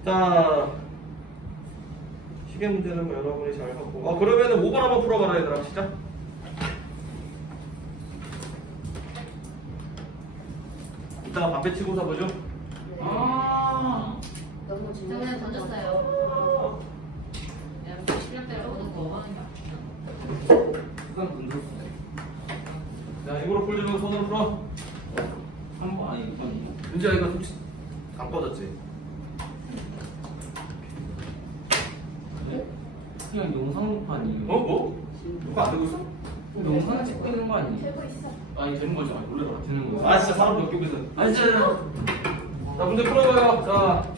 자, 시계 문제는 뭐 여러분이 잘 하고. 그러면은 5번 한번 풀어봐라 얘들아. 시작. 이따가 밥배 치고서 보죠. 너무 저 그냥 던졌어요. 그냥 실력대로 오는 거. 그건 문제 자, 입으로 풀지 말고 손으로 풀어. 3번 아니 2번이요? 윤지야 이거 혹시 안 꺼졌지? 그냥 영상 녹화 아니에요? 뭐? 누가 안 되고 있어? 영상 찍는 거 아니에요? 되고 있어. 아니 되는 거지. 놀래라. 되는 거예요? 아 진짜 사람 몇 개고 있어. 아니 진짜 자, 문제 풀어봐요. 자,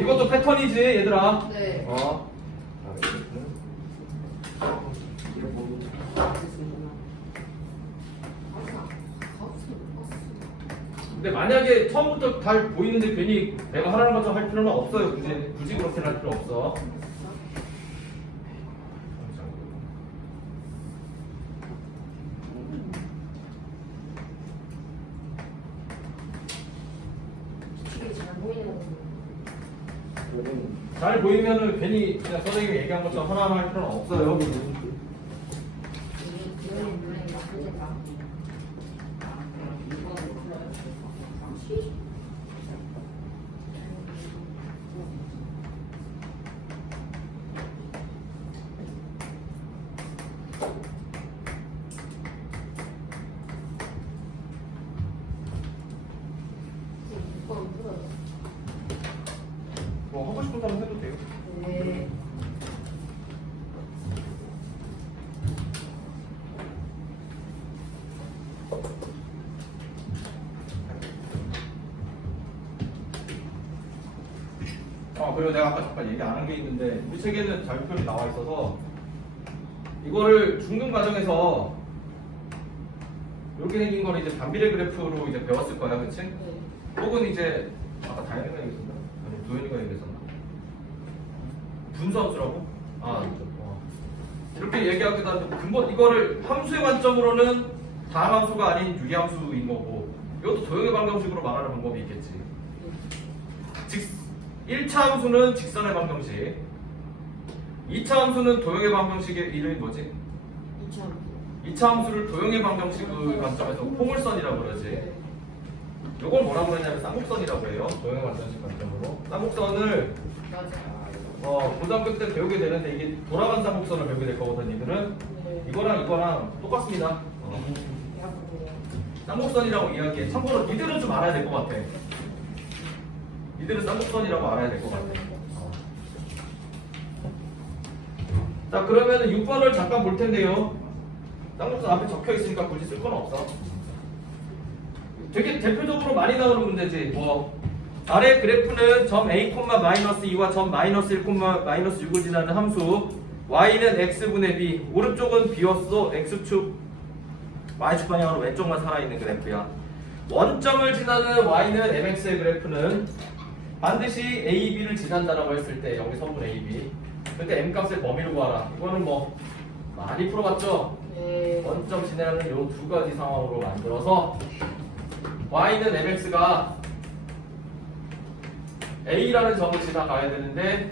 이것도 패턴이지 얘들아. 네. 근데 만약에 처음부터 잘 보이는데 괜히 내가 하라는 것처럼 할 필요는 없어요. 굳이 그렇게 할 필요 없어. 이게 잘 보이는 거. 잘 보이면은 괜히 그냥 선생님이 얘기한 것처럼 하나하나 할 필요는 없어요. 이거는 물론 나쁘겠다. 뭐 하고 싶은 사람 해도 돼요. 네. 그리고 내가 아까 잠깐 얘기 안 한 게 있는데 우리 책에는 자유표현이 나와 있어서 이거를 중등 과정에서 이렇게 생긴 거는 이제 반비례 그래프로 이제 배웠을 거야, 그치? 혹은 이제 아까 다현이가 얘기했었나? 아니 도현이가 얘기했었나? 분수함수라고? 이렇게 얘기하기도 하는데 근본 이거를 함수의 관점으로는 다항함수가 아닌 유리함수인 거고 이것도 도형의 방정식으로 말하는 방법이 있겠지. 1차 함수는 직선의 방정식, 2차 함수는 도형의 방정식의 이름이 뭐지? 2차 함수를 도형의 방정식의 관점에서 포물선이라고 그러지. 이걸 뭐라고 그러냐면 쌍곡선이라고 해요. 도형의 방정식 관점으로. 쌍곡선을 고등학교 때 배우게 되는데 이게 돌아간 쌍곡선을 배우게 될 거거든. 이들은 이거랑 똑같습니다. 쌍곡선이라고 이야기해. 참고로 이들은 좀 알아야 될 것 같아. 이들은 쌍곡선이라고 알아야 될 것 같아. 자, 그러면은 6번을 잠깐 볼 텐데요. 쌍곡선 앞에 적혀 있으니까 굳이 쓸 건 없어. 되게 대표적으로 많이 나오는 문제지. 아래 그래프는 점 a,-2와 점 -1,-6을 지나는 함수 y는 x분의 b, 오른쪽은 b였어. x축 y축 방향으로 왼쪽만 살아있는 그래프야. 원점을 지나는 y는 mx의 그래프는 반드시 a, b를 지난다라고 했을 때 여기 선분 a, b 그때 m값의 범위를 구하라. 이거는 뭐 많이 풀어봤죠? 원점 지나는 요 두 가지 상황으로 만들어서 y는 mx가 a라는 점을 지나가야 되는데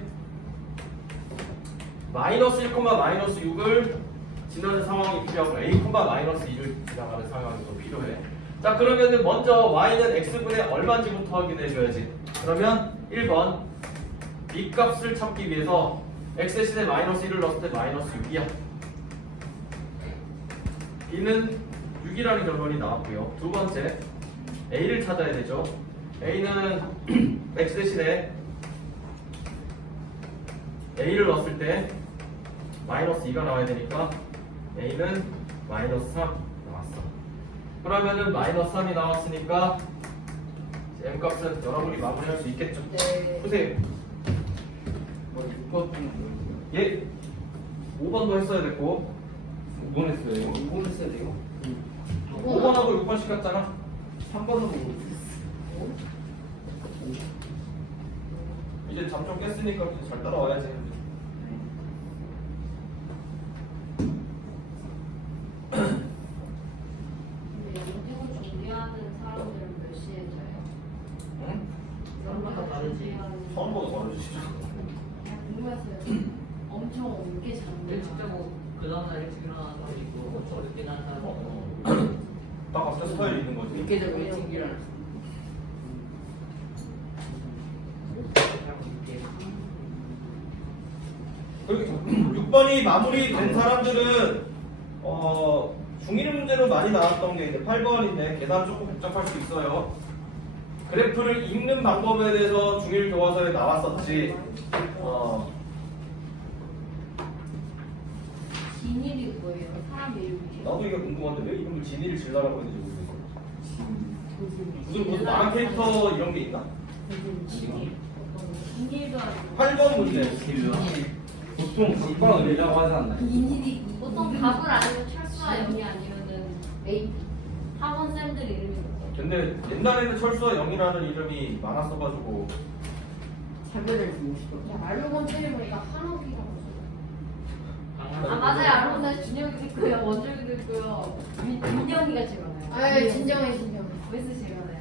-1,-6을 지나는 상황이 필요하고 a,-2를 지나가는 상황이 더 필요해. 자, 그러면은 먼저 y는 x분의 얼마인지부터 확인해줘야지. 그러면 1번 b 값을 찾기 위해서 x 대신에 -1을 넣었을 때 -6이야. b는 6이라는 결론이 나왔고요. 두 번째 a를 찾아야 되죠. a는 x 대신에 a를 넣었을 때 -2가 나와야 되니까 a는 -3 나왔어. 그러면은 -3이 나왔으니까 m값은 여러분이 마무리할 수 있겠죠? 네. 보세요. 6번 예, 5번도 했어야 됐고 5번 했어요. 6번 했어야 돼요? 5번하고 6번씩 갔잖아. 3번은 모르겠어. 이제 잠 좀 깼으니까 이제 잘 따라와야지. 근데 영직을 준비하는 사람들은 몇 시에 자요? 응? 사람마다 다르지. 준비하는 처음보다 다르지. 그냥 궁금했어요. 엄청 늦게 근데 진짜 자는 뭐그 다음날 일찍 일어나는 사람도 있고 어렵게 일어나는 사람도 있고 딱 각자 스타일이 있는 거지. 늦게 자고 일찍 일어났어. 그렇게 6번이 마무리된 사람들은 중1 문제로 많이 나왔던 게 이제 8번인데 계산 조금 복잡할 수 있어요. 그래프를 읽는 방법에 대해서 중1 교과서에 나왔었지. 진일이 뭐예요? 사람 이름이에요? 나도 이게 궁금한데 왜 이름을 진이를 질라라고 했는지 모르겠어. 무슨 만화 캐릭터 이런 게 있나? 진일도 아니고 8번 문제. 보통 각방을 내려고 하지 않나요? 인일이 보통 답을 아니면 철수와 영이 아니면은 A 학원 쌤들 이름이 뭐죠? 근데 옛날에는 철수와 영이라는 이름이 많았어가지고 차별을 주고 싶어. 야 말로만 때려보니까 한옥이라고. 아 맞아요. 알고 보니 준혁이도 있고요, 원준이도 있고요, 민영이가 제일 많아요. 아 진정해 진정. 웨스 제일 많아요.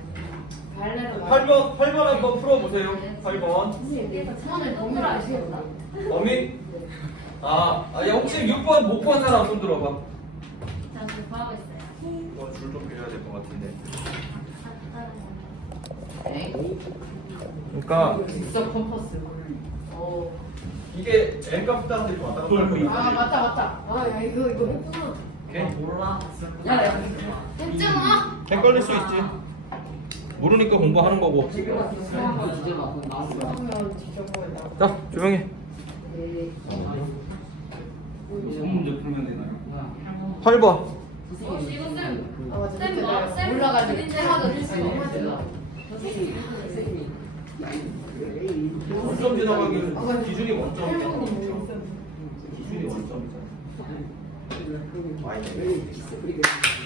발레로 말. 8번 한번 풀어보세요. 8번 선생님 손을 너무 아시겠다. 범위 야 혹시 6번 못 본 사람 손 들어봐. 자, 지금 구하고 있어요. 이거 줄 좀 빌려야 될 것 같은데. 네. 그러니까 직접 컴퍼스. 이게 N값 따는데 좀 왔다 갔다 할 거예요. 아 맞다. 아야 이거 했구나. 오케이. 몰라. 야, 했잖아. 헷갈릴 수 있지. 모르니까 공부하는 거고. 지금 한번 주제 맞고 나왔어. 그러면 뒤져보자. 자 조용히. 무슨 문제 풀면 되나요? 8번. 혹시 이거 쌤 아 맞아. 쌤 뭐? 쌤 몰라가지고 그린데 하도 하도 했어. 원점 지나가기는 기준이 원점이잖아. 기준이 원점이잖아.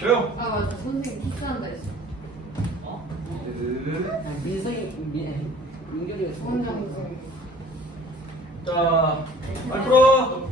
왜요? 아 맞아. 선생님 키스한다 했어. 민성이 민결이가 원장 선생님. 자, 말 풀어.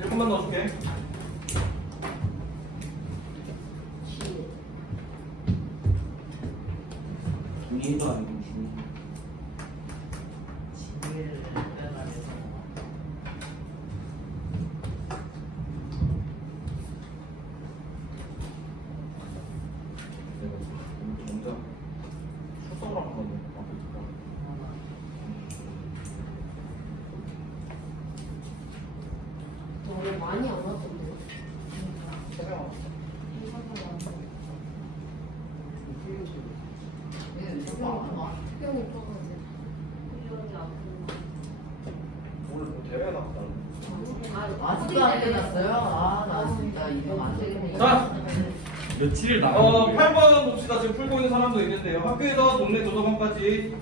조금만 넣어줄게. 중의도 아니고 중의. 지혜를 빼가면서 먼저 출석을 한 건데. 원래 많이 안 왔던데. 제가 왔어. 학교는 떠가는데. 오늘 뭐 대회가 나왔다. 아직도 안 끝났어요? 나 진짜 이거 안 되겠네. 자, 며칠 8번 봅시다. 지금 풀고 있는 사람도 있는데요. 학교에서 동네 도서관까지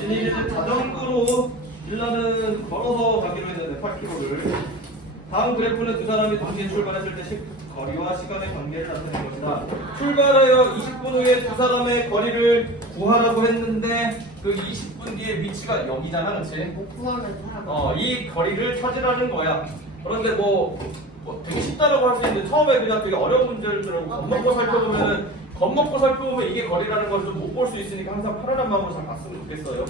진이를 자전거로 일라는 걸어서 가기로 했는데 8km를. 다음 그래프는 두 사람이 동시에 출발했을 때 거리와 시간의 관계를 나타낸 것이다. 출발하여 20분 후에 두 사람의 거리를 구하라고 했는데 그 20분 뒤에 위치가 여기잖아, 그렇지? 못 구하면 사람. 이 거리를 찾으라는 거야. 그런데 뭐 되게 쉽다라고 할 수 있는데 처음에 그냥 되게 어려운 문제를 들고 겁먹고 살펴보면 이게 거리라는 걸 좀 못 볼 수 있으니까 항상 편안한 마음으로 잘 봤으면 좋겠어요.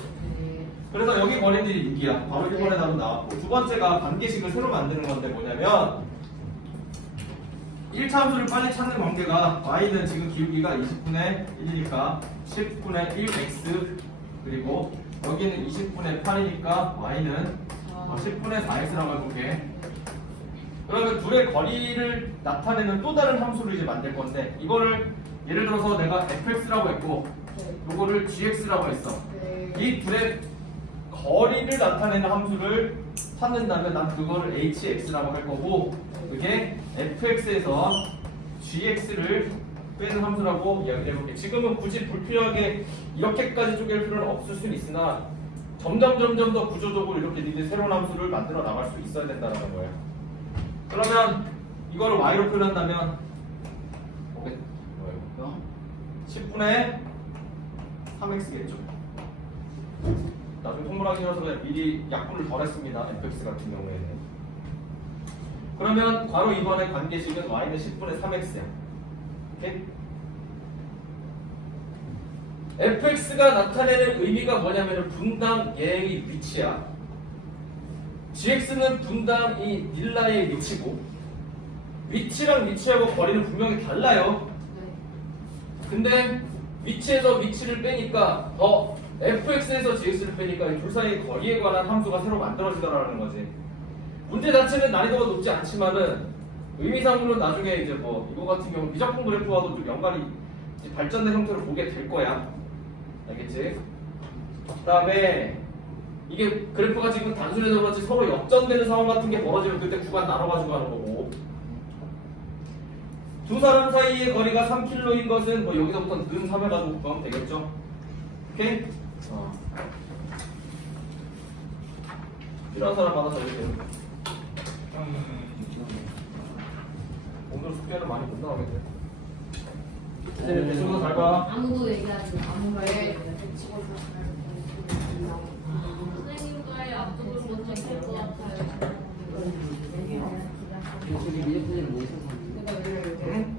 그래서 여기 거리들이 6이야. 바로 1번에 나왔고 두 번째가 관계식을 새로 만드는 건데 뭐냐면 1차 함수를 빨리 찾는 관계가 y는 지금 기울기가 20분의 1이니까 10분의 1x 그리고 여기는 20분의 8이니까 y는 10분의 4x라고 해볼게. 그러면 둘의 거리를 나타내는 또 다른 함수를 이제 만들 건데 이거를 예를 들어서 내가 fx라고 했고 요거를 gx라고 했어. 이 둘의 거리를 나타내는 함수를 찾는다면 난 그거를 hx라고 할 거고 그게 fx에서 gx를 빼는 함수라고 이야기를 해볼게. 지금은 굳이 불필요하게 이렇게까지 쪼갤 필요는 없을 수는 있으나 점점 더 구조적으로 이렇게 니들 새로운 함수를 만들어 나갈 수 있어야 된다는 거예요. 그러면 이거를 y로 표현한다면 뭐겠? 뭐예요? 10분의 3x겠죠. 나중에 통분하기 싫어서 그냥 미리 약분을 덜 했습니다. fx 같은 경우에는. 그러면 괄호 2번의 관계식은 y는 10분의 3x야. 오케이? fx가 나타내는 의미가 뭐냐면 분당 얘의 위치야. gx는 분당 이 닐라의 위치고, 위치랑 위치하고 거리는 분명히 달라요. 근데 위치에서 위치를 빼니까 fx에서 gx를 빼니까 이 둘 사이의 거리에 관한 함수가 새로 만들어지더라는 거지. 문제 자체는 난이도가 높지 않지만은 의미상으로는 나중에 이제 뭐 이거 같은 경우 미적분 그래프와도 좀 연관이 이제 발전된 형태로 보게 될 거야. 알겠지? 그다음에 이게 그래프가 지금 단순해서 그렇지 서로 역전되는 상황 같은 게 벌어지면 그때 구간 나눠가지고 하는 거고, 두 사람 사이의 거리가 3km인 것은 뭐 여기서부터 는 3 해가지고 구하면 되겠죠? 오케이? 필요한 사람 많아서 이렇게 오늘 숙제를 많이 못 나가겠네. 이제 대충 잘 봐. 아무도 얘기하지 마. 아무도 네. 선생님과의 앞쪽을 먼저 깰것 같아요. 저기 미적분을 못 써서. 응?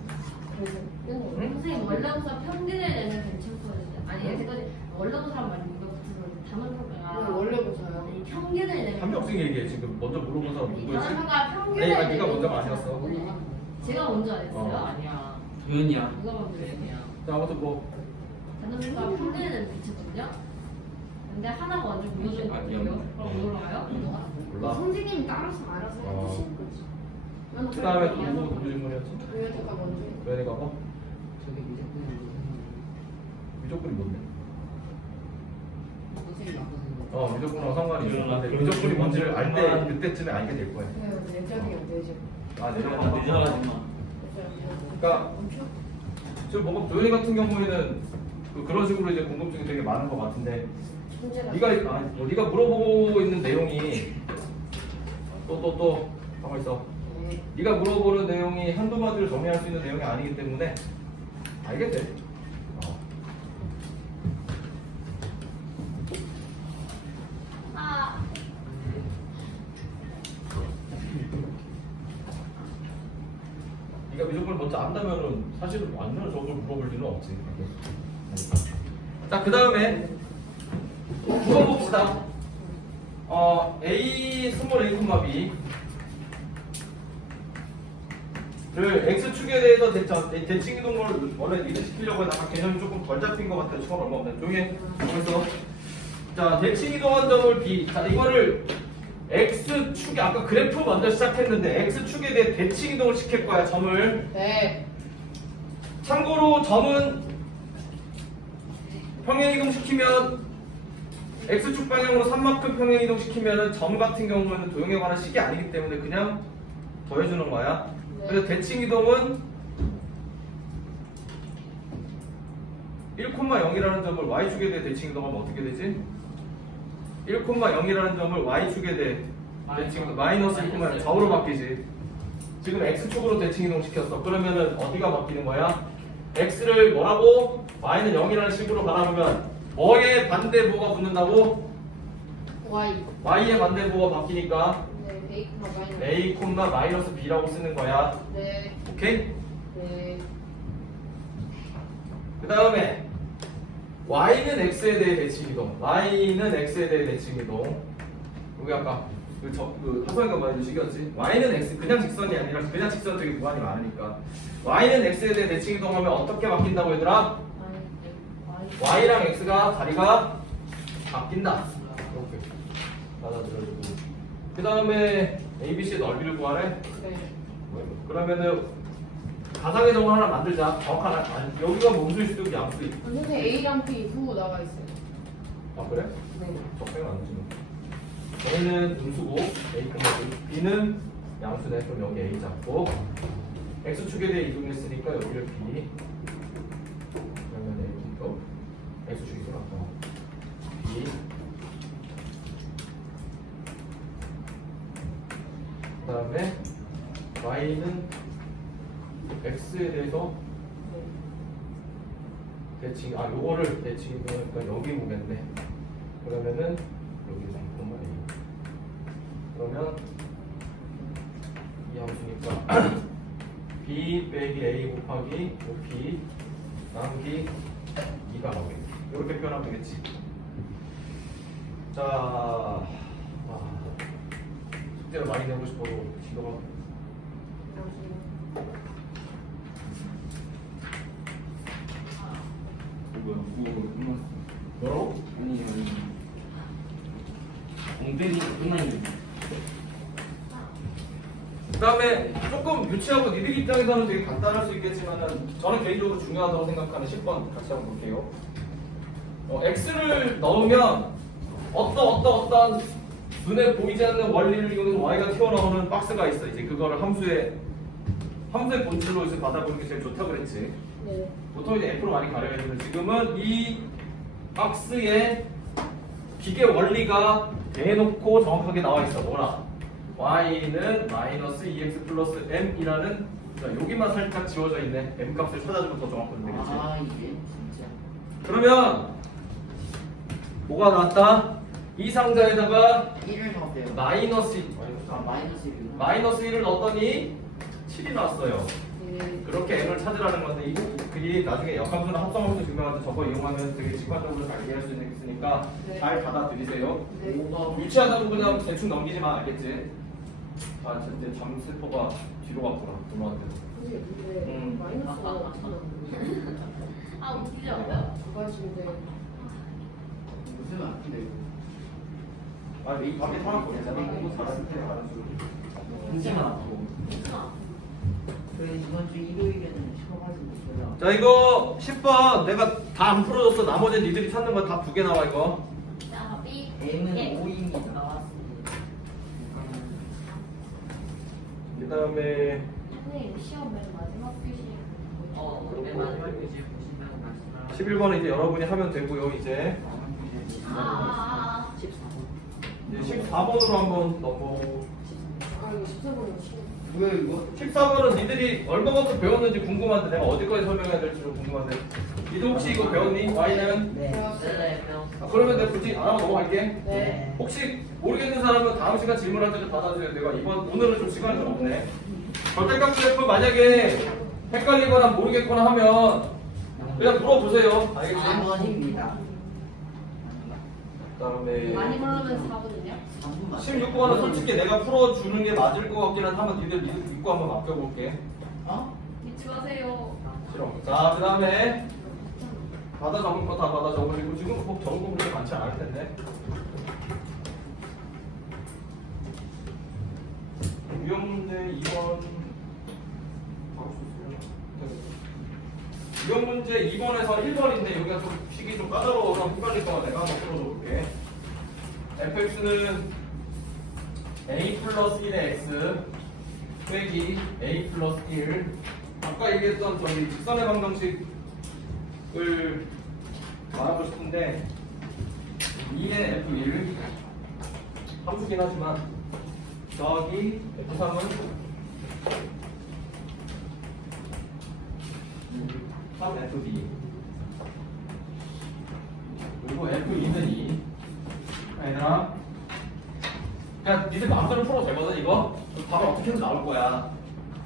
선생님 원래부터 평균을 내면 괜찮거든요. 아니 여태까지 원래부터 말이 이거 붙여서 단원평가가 원래 보셔요. 평균을 내면 한 명씩 얘기해. 지금 먼저 물어본 사람 누구였지? 단원평가 평균을 네가 내면 먼저 마셨어. 제가 먼저 안 했어요? 아니야. 도현이야. 누가 먼저 했어요? 그냥 자, 아무튼 뭐 단원평가 평균을 내면 괜찮거든요. 근데 하나가 완전 무너졌거든요. 그럼 못 올라가요? 몰라. 선생님이 따라서 알아서 어. 해주시는 거지. 그 다음에 또 누구 질문이었지? 도현이가 먼저. 도현이가 뭐? 저기 미적분을 못 미적분이 뭔데? 써서. 선생님 나빠서. 미적분하고 상관이 있어. 근데 미적분이 뭔지를 알 때 그때쯤에 알게 될 거야. 네, 내적이 내적. 내려가지 마. 그러니까 지금 뭔가 도현이 같은 경우에는 그런 식으로 이제 궁금증이 되게 많은 것 같은데, 문제가. 네가 물어보고 있는 내용이 또 가만 있어. 네. 네가 물어보는 내용이 한두 마디로 정리할 수 있는 내용이 아니기 때문에 알게 돼. 아, 네가 미적분을 먼저 안다면은 사실은 완전 저걸 물어볼 일은 없지. 자, 그 다음에 9번 봅시다. A 스몰 a, b 를 x축에 대해서 대칭 이동을 원래 이해시키려고 해서 개념이 조금 덜 잡힌 것 같아요. 처음 얼마 없네. 조용히 해. 그래서 자, 대칭 이동한 점을 b. 자, 이거를 x축에 아까 그래프 먼저 시작했는데 x축에 대해 대칭 이동을 시킬 거야. 점을. 네. 참고로 점은 평행 이동시키면 x축 방향으로 3만큼 평행 이동시키면은 점 같은 경우에는 도형에 관한 식이 아니기 때문에 그냥 더해주는 거야. 네. 그래서 대칭 이동은 1,0이라는 점을 y축에 대해 대칭 이동하면 어떻게 되지? 1,0이라는 점을 y축에 대해 대칭 이동 마이너스 1,0 좌우로 바뀌지. 지금 x축으로 대칭 이동 시켰어. 그러면은 어디가 바뀌는 거야? x를 뭐라고? y는 0이라는 식으로 바라보면 뭐의 반대부호가 붙는다고? Y. y의 반대부호가 바뀌니까 네. A, a, 마이너스 b라고 쓰는 거야. 네. 오케이? 네. 그 다음에 y는 x에 대해 대칭 이동. y는 x에 대해 대칭 이동. 여기 아까 하성이가 말해준 식이었지. y는 x 그냥 직선이 아니라 그냥 직선 되게 무한히 많으니까 y는 x에 대해 대칭 이동하면 어떻게 바뀐다고 얘들아? y랑 x가 자리가 바뀐다. 이렇게 받아들여주고. 그 다음에 ABC의 넓이를 구하래. 네. 그러면은 가상의 점을 하나 만들자. 정확한 여기가 몸수일 수도 있고 양수일. 선생님 A랑 B 후 나와 있어요. 아 그래? 네. 적당히 안 되지. A는 음수고 A, B는 양수네. 그럼 여기 A 잡고 X축에 대해 이동했으니까 여기를 B. 그러면 A도 X축이 들어갔고 B. 그 다음에 Y는 X에 대해서 대칭, 요거를 대칭, 그러니까 여기 보겠네. 그러면은 여기 3,A. 그러면 이 함수 빼기 A 곱하기 5P 나누기 2가 나오겠지. 이렇게 표현하면 되겠지. 자, 숙제를 많이 내고 싶어도 지도가 뭐야? 그거 끝났어. 뭐라고? 아니. 공대리 끝나니. 그 다음에 조금 유치하고 니들 입장에서는 되게 간단할 수 있겠지만은 저는 개인적으로 중요하다고 생각하는 10번 같이 한번 볼게요. x를 넣으면 어떤 눈에 보이지 않는 원리를 이용해서 y가 튀어나오는 박스가 있어. 이제 그거를 함수의 본질로 이제 받아보는 게 제일 좋다고 그랬지. 네. 보통 이제 f로 많이 가려야 되는데 지금은 이 박스에 기계 원리가 대놓고 정확하게 나와 있어. 뭐라? y는 마이너스 2x 플러스 m이라는 여기만 살짝 지워져 있네. m 값을 찾아주면 더 정확하게 되겠지. 아 이게 진짜. 그러면 뭐가 나왔다? 이 상자에다가 1을 넣으세요. 마이너스 마이너스 1. 마이너스 1을 넣었더니 7이 나왔어요. 네. 그렇게 m을 찾으라는 건데 그게 나중에 역함수나 합성함수 증명할 때 저거 이용하면 되게 직관적으로 잘 이해할 수 있으니까 네. 잘 받아들이세요. 네. 유치하다고 그냥 대충 넘기지 마. 알겠지? 아 진짜 잠슬퍼가 뒤로 갔구나. 누나한테. 근데 마이너스가 아 웃기죠? 그거 지금 무슨 안 돼요. 이 밥이 타는 거 괜찮아? 공부 잘하는 데 잘하는 줄. 문제가 나고. 그 이번 주 일요일에는 쉬어가지고 저녁. 자 이거 10번 내가 다 안 풀어줬어. 나머지는 니들이 찾는 거 다 2개 나와 이거. 자, 삐. M은 예. 5입니다. 나왔습니다. 그 다음에 선생님 시험 맨 마지막 교시. 맨 마지막 교시 보시면 말씀하신 11번은 이제 여러분이 하면 되고요. 이제 14번. 14번으로 한번 넘어오고. 아 이거 14번이면 시험. 뭐야 이거? 14번은 니들이 얼마만큼 배웠는지 궁금한데 내가 어디까지 설명해야 될지 좀 궁금한데 니들 혹시 이거 배웠니? y는? 네. 네, 그러면 내가 굳이 안 하고 넘어갈게. 네. 혹시 모르겠는 사람은 다음 시간 질문할 때 좀 받아줘요. 내가 오늘은 좀 시간이 좀 없네. 절대값 그래프 만약에 헷갈리거나 모르겠거나 하면 그냥 물어보세요. 알겠지? 4번입니다. 그다음에 많이 모르면 4번이냐? 3번 16번은 솔직히 내가 풀어주는 게 맞을 것 같기는 하면 니들 믿고 한번 맡겨볼게. 어? 믿지 마세요. 싫어. 자, 그 다음에 받아 적은 거 다 받아 적으시고 지금 꼭 적은 거 그렇게 많지 않을 텐데. 유형 문제 2번 바로 쓸게요. 유형 문제 2번에서 1번인데 여기가 좀 식이 좀 까다로워서 헷갈릴 거면 내가 한번 풀어줘 볼게. fx는 a 플러스 1의 x 빼기 a 플러스 1 아까 얘기했던 저기 직선의 방정식을 말하고 싶은데 2의 f1 함수긴 하지만 더하기 f3은 3fb 그리고 f2는 2 얘들아 그냥 니들 마음대로 풀어도 되거든 이거 답은 어떻게든 나올 거야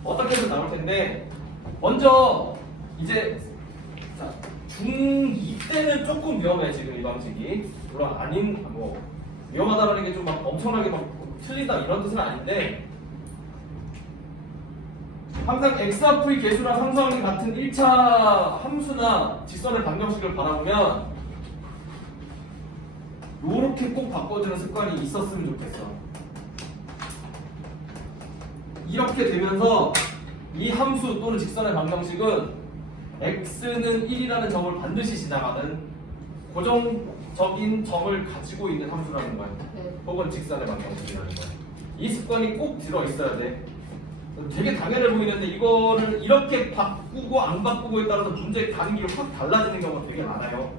어떻게든 나올 텐데 먼저 이제 자, 중2 때는 조금 위험해 지금 이 방식이 물론 아닌 뭐 위험하다는 게 좀 막 엄청나게 막 틀리다 이런 뜻은 아닌데 항상 x 앞의 개수랑 상수항이 같은 1차 함수나 직선의 방정식을 바라보면 요렇게 꼭 바꿔주는 습관이 있었으면 좋겠어. 이렇게 되면서 이 함수 또는 직선의 방정식은 x는 1이라는 점을 반드시 지나가는 고정적인 점을 가지고 있는 함수라는 거야. 네. 혹은 직선의 방정식이라는 거야. 이 습관이 꼭 들어있어야 돼. 되게 당연해 보이는데 이거를 이렇게 바꾸고 안 바꾸고에 따라서 문제의 가능기가 확 달라지는 경우가 되게 많아요.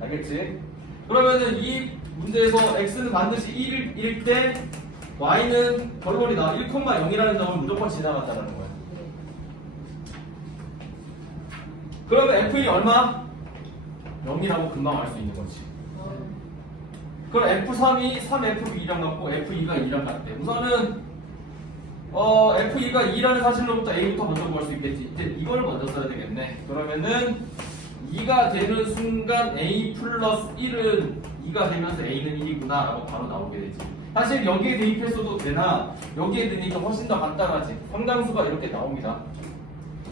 알겠지? 그러면은 이 문제에서 x는 반드시 1일 때 y는 결론이다 1,0이라는 점을 무조건 지나간다는 거야. 그러면 f이 얼마? 0이라고 금방 알 수 있는 거지. 그럼 f3이 3fb랑 같고 f2가 2랑 같대. 우선은 F2가 2라는 사실로부터 A부터 먼저 구할 수 있겠지. 이제 이걸 먼저 써야 되겠네. 그러면은 2가 되는 순간 A 플러스 1은 2가 되면서 A는 1이구나 라고 바로 나오게 되지. 사실 여기에 대입했어도 되나 여기에 넣으니까 훨씬 더 간단하지. 상당수가 이렇게 나옵니다.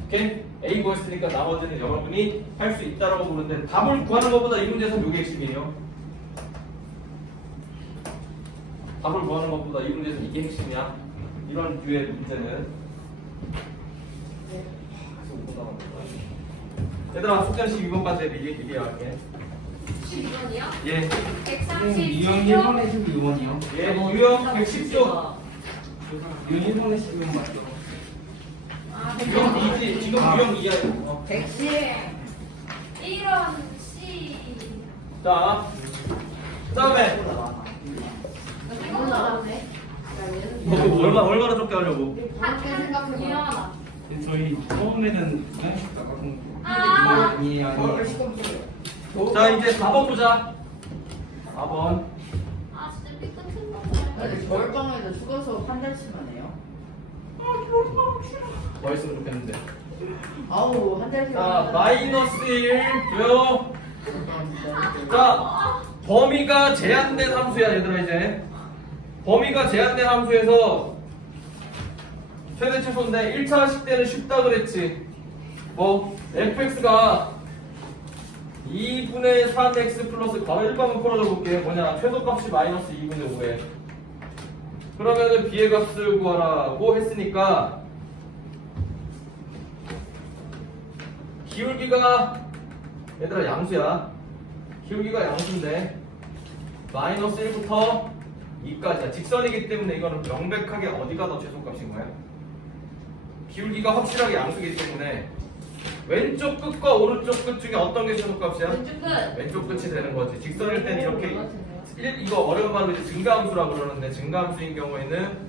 오케이? A 구했으니까 나머지는 여러분이 할 수 있다라고 보는데 답을 구하는 것보다 이 문제에서 이게 핵심이에요. 답을 구하는 것보다 이 문제에서 이게 핵심이야. 이런 류의 문제는. 얘들아 숙제는 12번까지 미리 할게. 12번이요? 예. 유형 137쪽? 1번에 12번이요. 예. 유형 110조. 유형 1번에 12번 맞죠? 아, 유형 2지. 지금 유형 2야. 110. 1번 C. 자. 그다음에 이거 나왔네. 너 얼마나 적게 하려고? 그렇게 생각해봐. 이하나. 저희 처음에는 아. 아니에요. 자 이제 4번 보자. 4번. 아, 진짜 삐끗한 거. 아니 겨울방에도 추가 수업 한 달씩만 해요? 더 했으면 좋겠는데. 아우 한 달씩만. 자 마이너스 1 왜요? 자 범위가 제한된 함수야 얘들아. 이제 범위가 제한된 함수에서 최대 최소인데 1차 식대는 쉽다 그랬지. 뭐 fx가 2분의 3x 플러스 가로 1번만 풀어줘 볼게. 뭐냐 최소값이 마이너스 2분의 5에 그러면은 b의 값을 구하라고 했으니까 기울기가 얘들아 양수야. 기울기가 양수인데 마이너스 1부터 2까지야. 직선이기 때문에 이거는 명백하게 어디가 더 최소값인 거야? 기울기가 확실하게 양수이기 때문에 왼쪽 끝과 오른쪽 끝 중에 어떤 게 최소값이야? 왼쪽 끝. 왼쪽 끝이 되는 거지. 직선일 때는 이렇게 이거 어려운 말로 이제 증가함수라고 그러는데 증가함수인 경우에는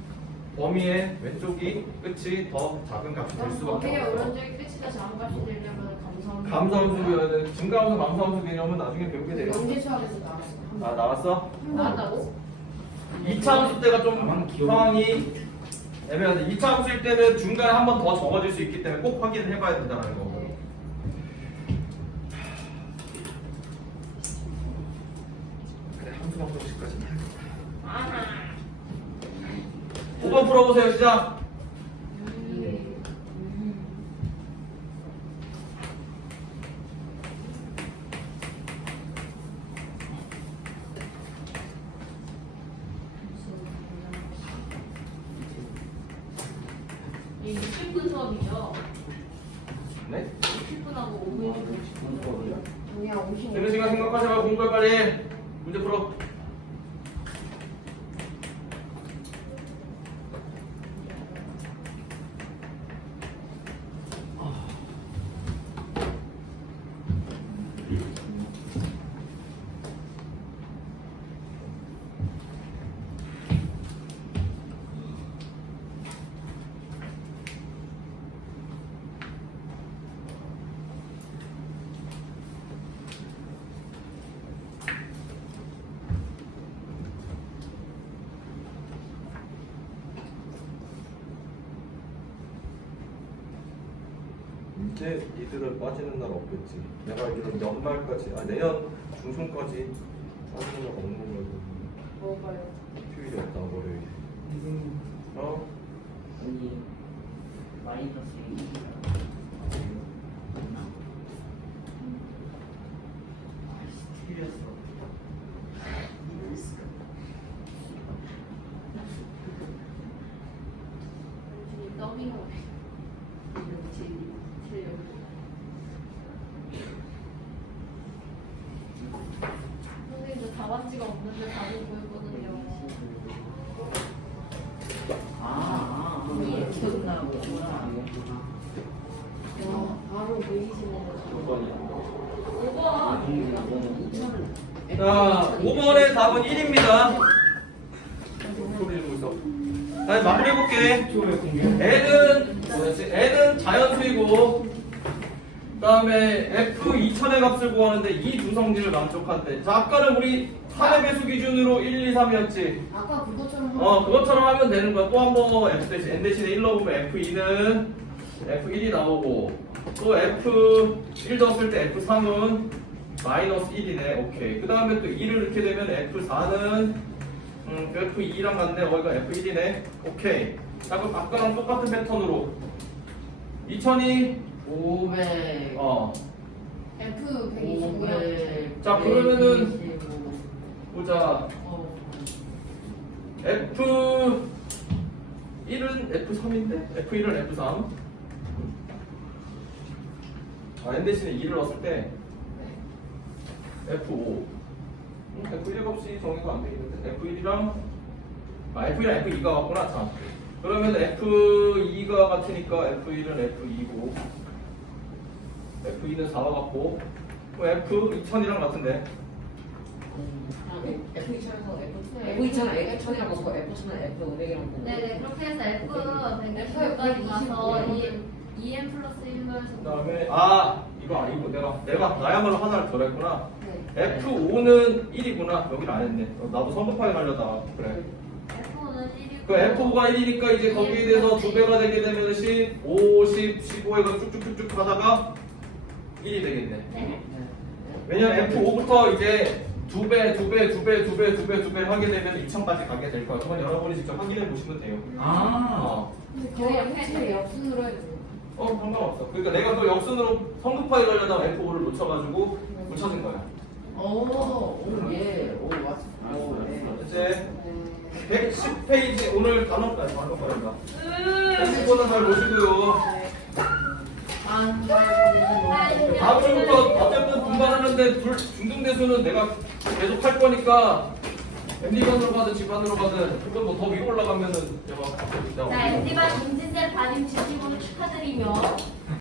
범위의 왼쪽이 끝이 더 작은 값이 될 수밖에 어떻게 없어. 오른쪽이 끝이다 작은 값이 되려면 감사합니다. 감소함수 증가함수 감소함수 개념은 나중에 배우게 돼요. 연계 수학에서 나왔어. 아 나왔어? 나왔다고? 2차 함수 때가 좀 상황이 애매한데 2차 함수일 때는 중간에 한 번 더 적어질 수 있기 때문에 꼭 확인을 해봐야 된다는 거. 그래 함수 방정식까지는 해야겠다. 5번 풀어보세요. 시작. 이 60분 수업이죠? 네? 60분하고 5분. 동이야 50. 되는 시간 생각하지 말고 공부해 빨리. 문제 풀어. 이제 이들은 빠지는 날 없겠지. 내가 알기로는 연말까지, 내년 중순까지 빠지는 날 없는 거고. 뭐가요? 휴일이 없다 월요일. 어? 아니 마이너스 1이라 틀렸어. 더빙하고 있어. 선생님도 답안지가 없는데 답을 보였거든요. 이렇게 끝나고구나. 바로 보이시네요. 몇 번이야? 5번. 자, 5번의 답은 1입니다. 소리 지르고 있어. 자, 마무리해볼게. N은 뭐였지? N은 자연수이고 그다음에 F 2000의 값을 구하는데 이 두 성질을 만족한대. 자, 아까는 우리 3의 배수 기준으로 1, 2, 3이었지. 아까 그것처럼 그것처럼 하면 되는 거야. 또 한 번 F 대신 N 대신에 1 넣으면 F2는 F1이 나오고, 또 F1 넣었을 때 F3은 마이너스 1이네. 오케이. 그 다음에 또 2를 넣게 되면 F4는 F2랑 같네. 여기가 F1이네. 오케이. 자, 그럼 아까랑 똑같은 패턴으로 2000이 500. F 125요. 자, 그러면은 보자. F1은 F3인데? F1은 F3? N 대신에 2를 넣었을 때 F5 F1 값이 정의가 안 되겠는데? F1이랑 F1이랑 F2가 같구나. 참. 그러면 F2가 같으니까 F1은 F2고 F2는 4가 같고 F2000이랑 같은데? F2000은 F1000이랑 먹고 F1000은 F500이랑 네네, 그렇게 해서 F 125까지 가서 이 EM 플러스 1로 해서. 그 다음에 이거 아니고 내가 나야말로 하나를 덜 했구나. 네. F5는 1이구나. 여기를 안 했네. 나도 성급하게 가려다가 그래. F5는 1이고. 그 F5가 1이니까 이제 거기에 대해서 2배가 되게 되면 10, 5, 10, 15에서 쭉쭉쭉쭉 가다가 1이 되겠네. 네. 왜냐면 F5부터 이제 2배 하게 되면 2000까지 가게 될 거야. 그건 여러분이 직접 확인해 보시면 돼요. 근데 그걸 사실 역순으로 해도 돼요. 상관없어. 그러니까 내가 그 역순으로 성급하게 가려다가 F5를 놓쳐가지고 못 찾은 거야. 예. 오, 맞습니다. 이제 110페이지 오늘 단어까지 바로 거란다. 110번은 잘 보시고요. 다음 주부터 어쨌든 분반하는데 중등대수는 내가 계속 할 거니까 MD반으로 가든 G반으로 가든 그건 뭐 더 위로 올라가면은 내가 자, MD반 김진세 반임 주시고는 축하드리며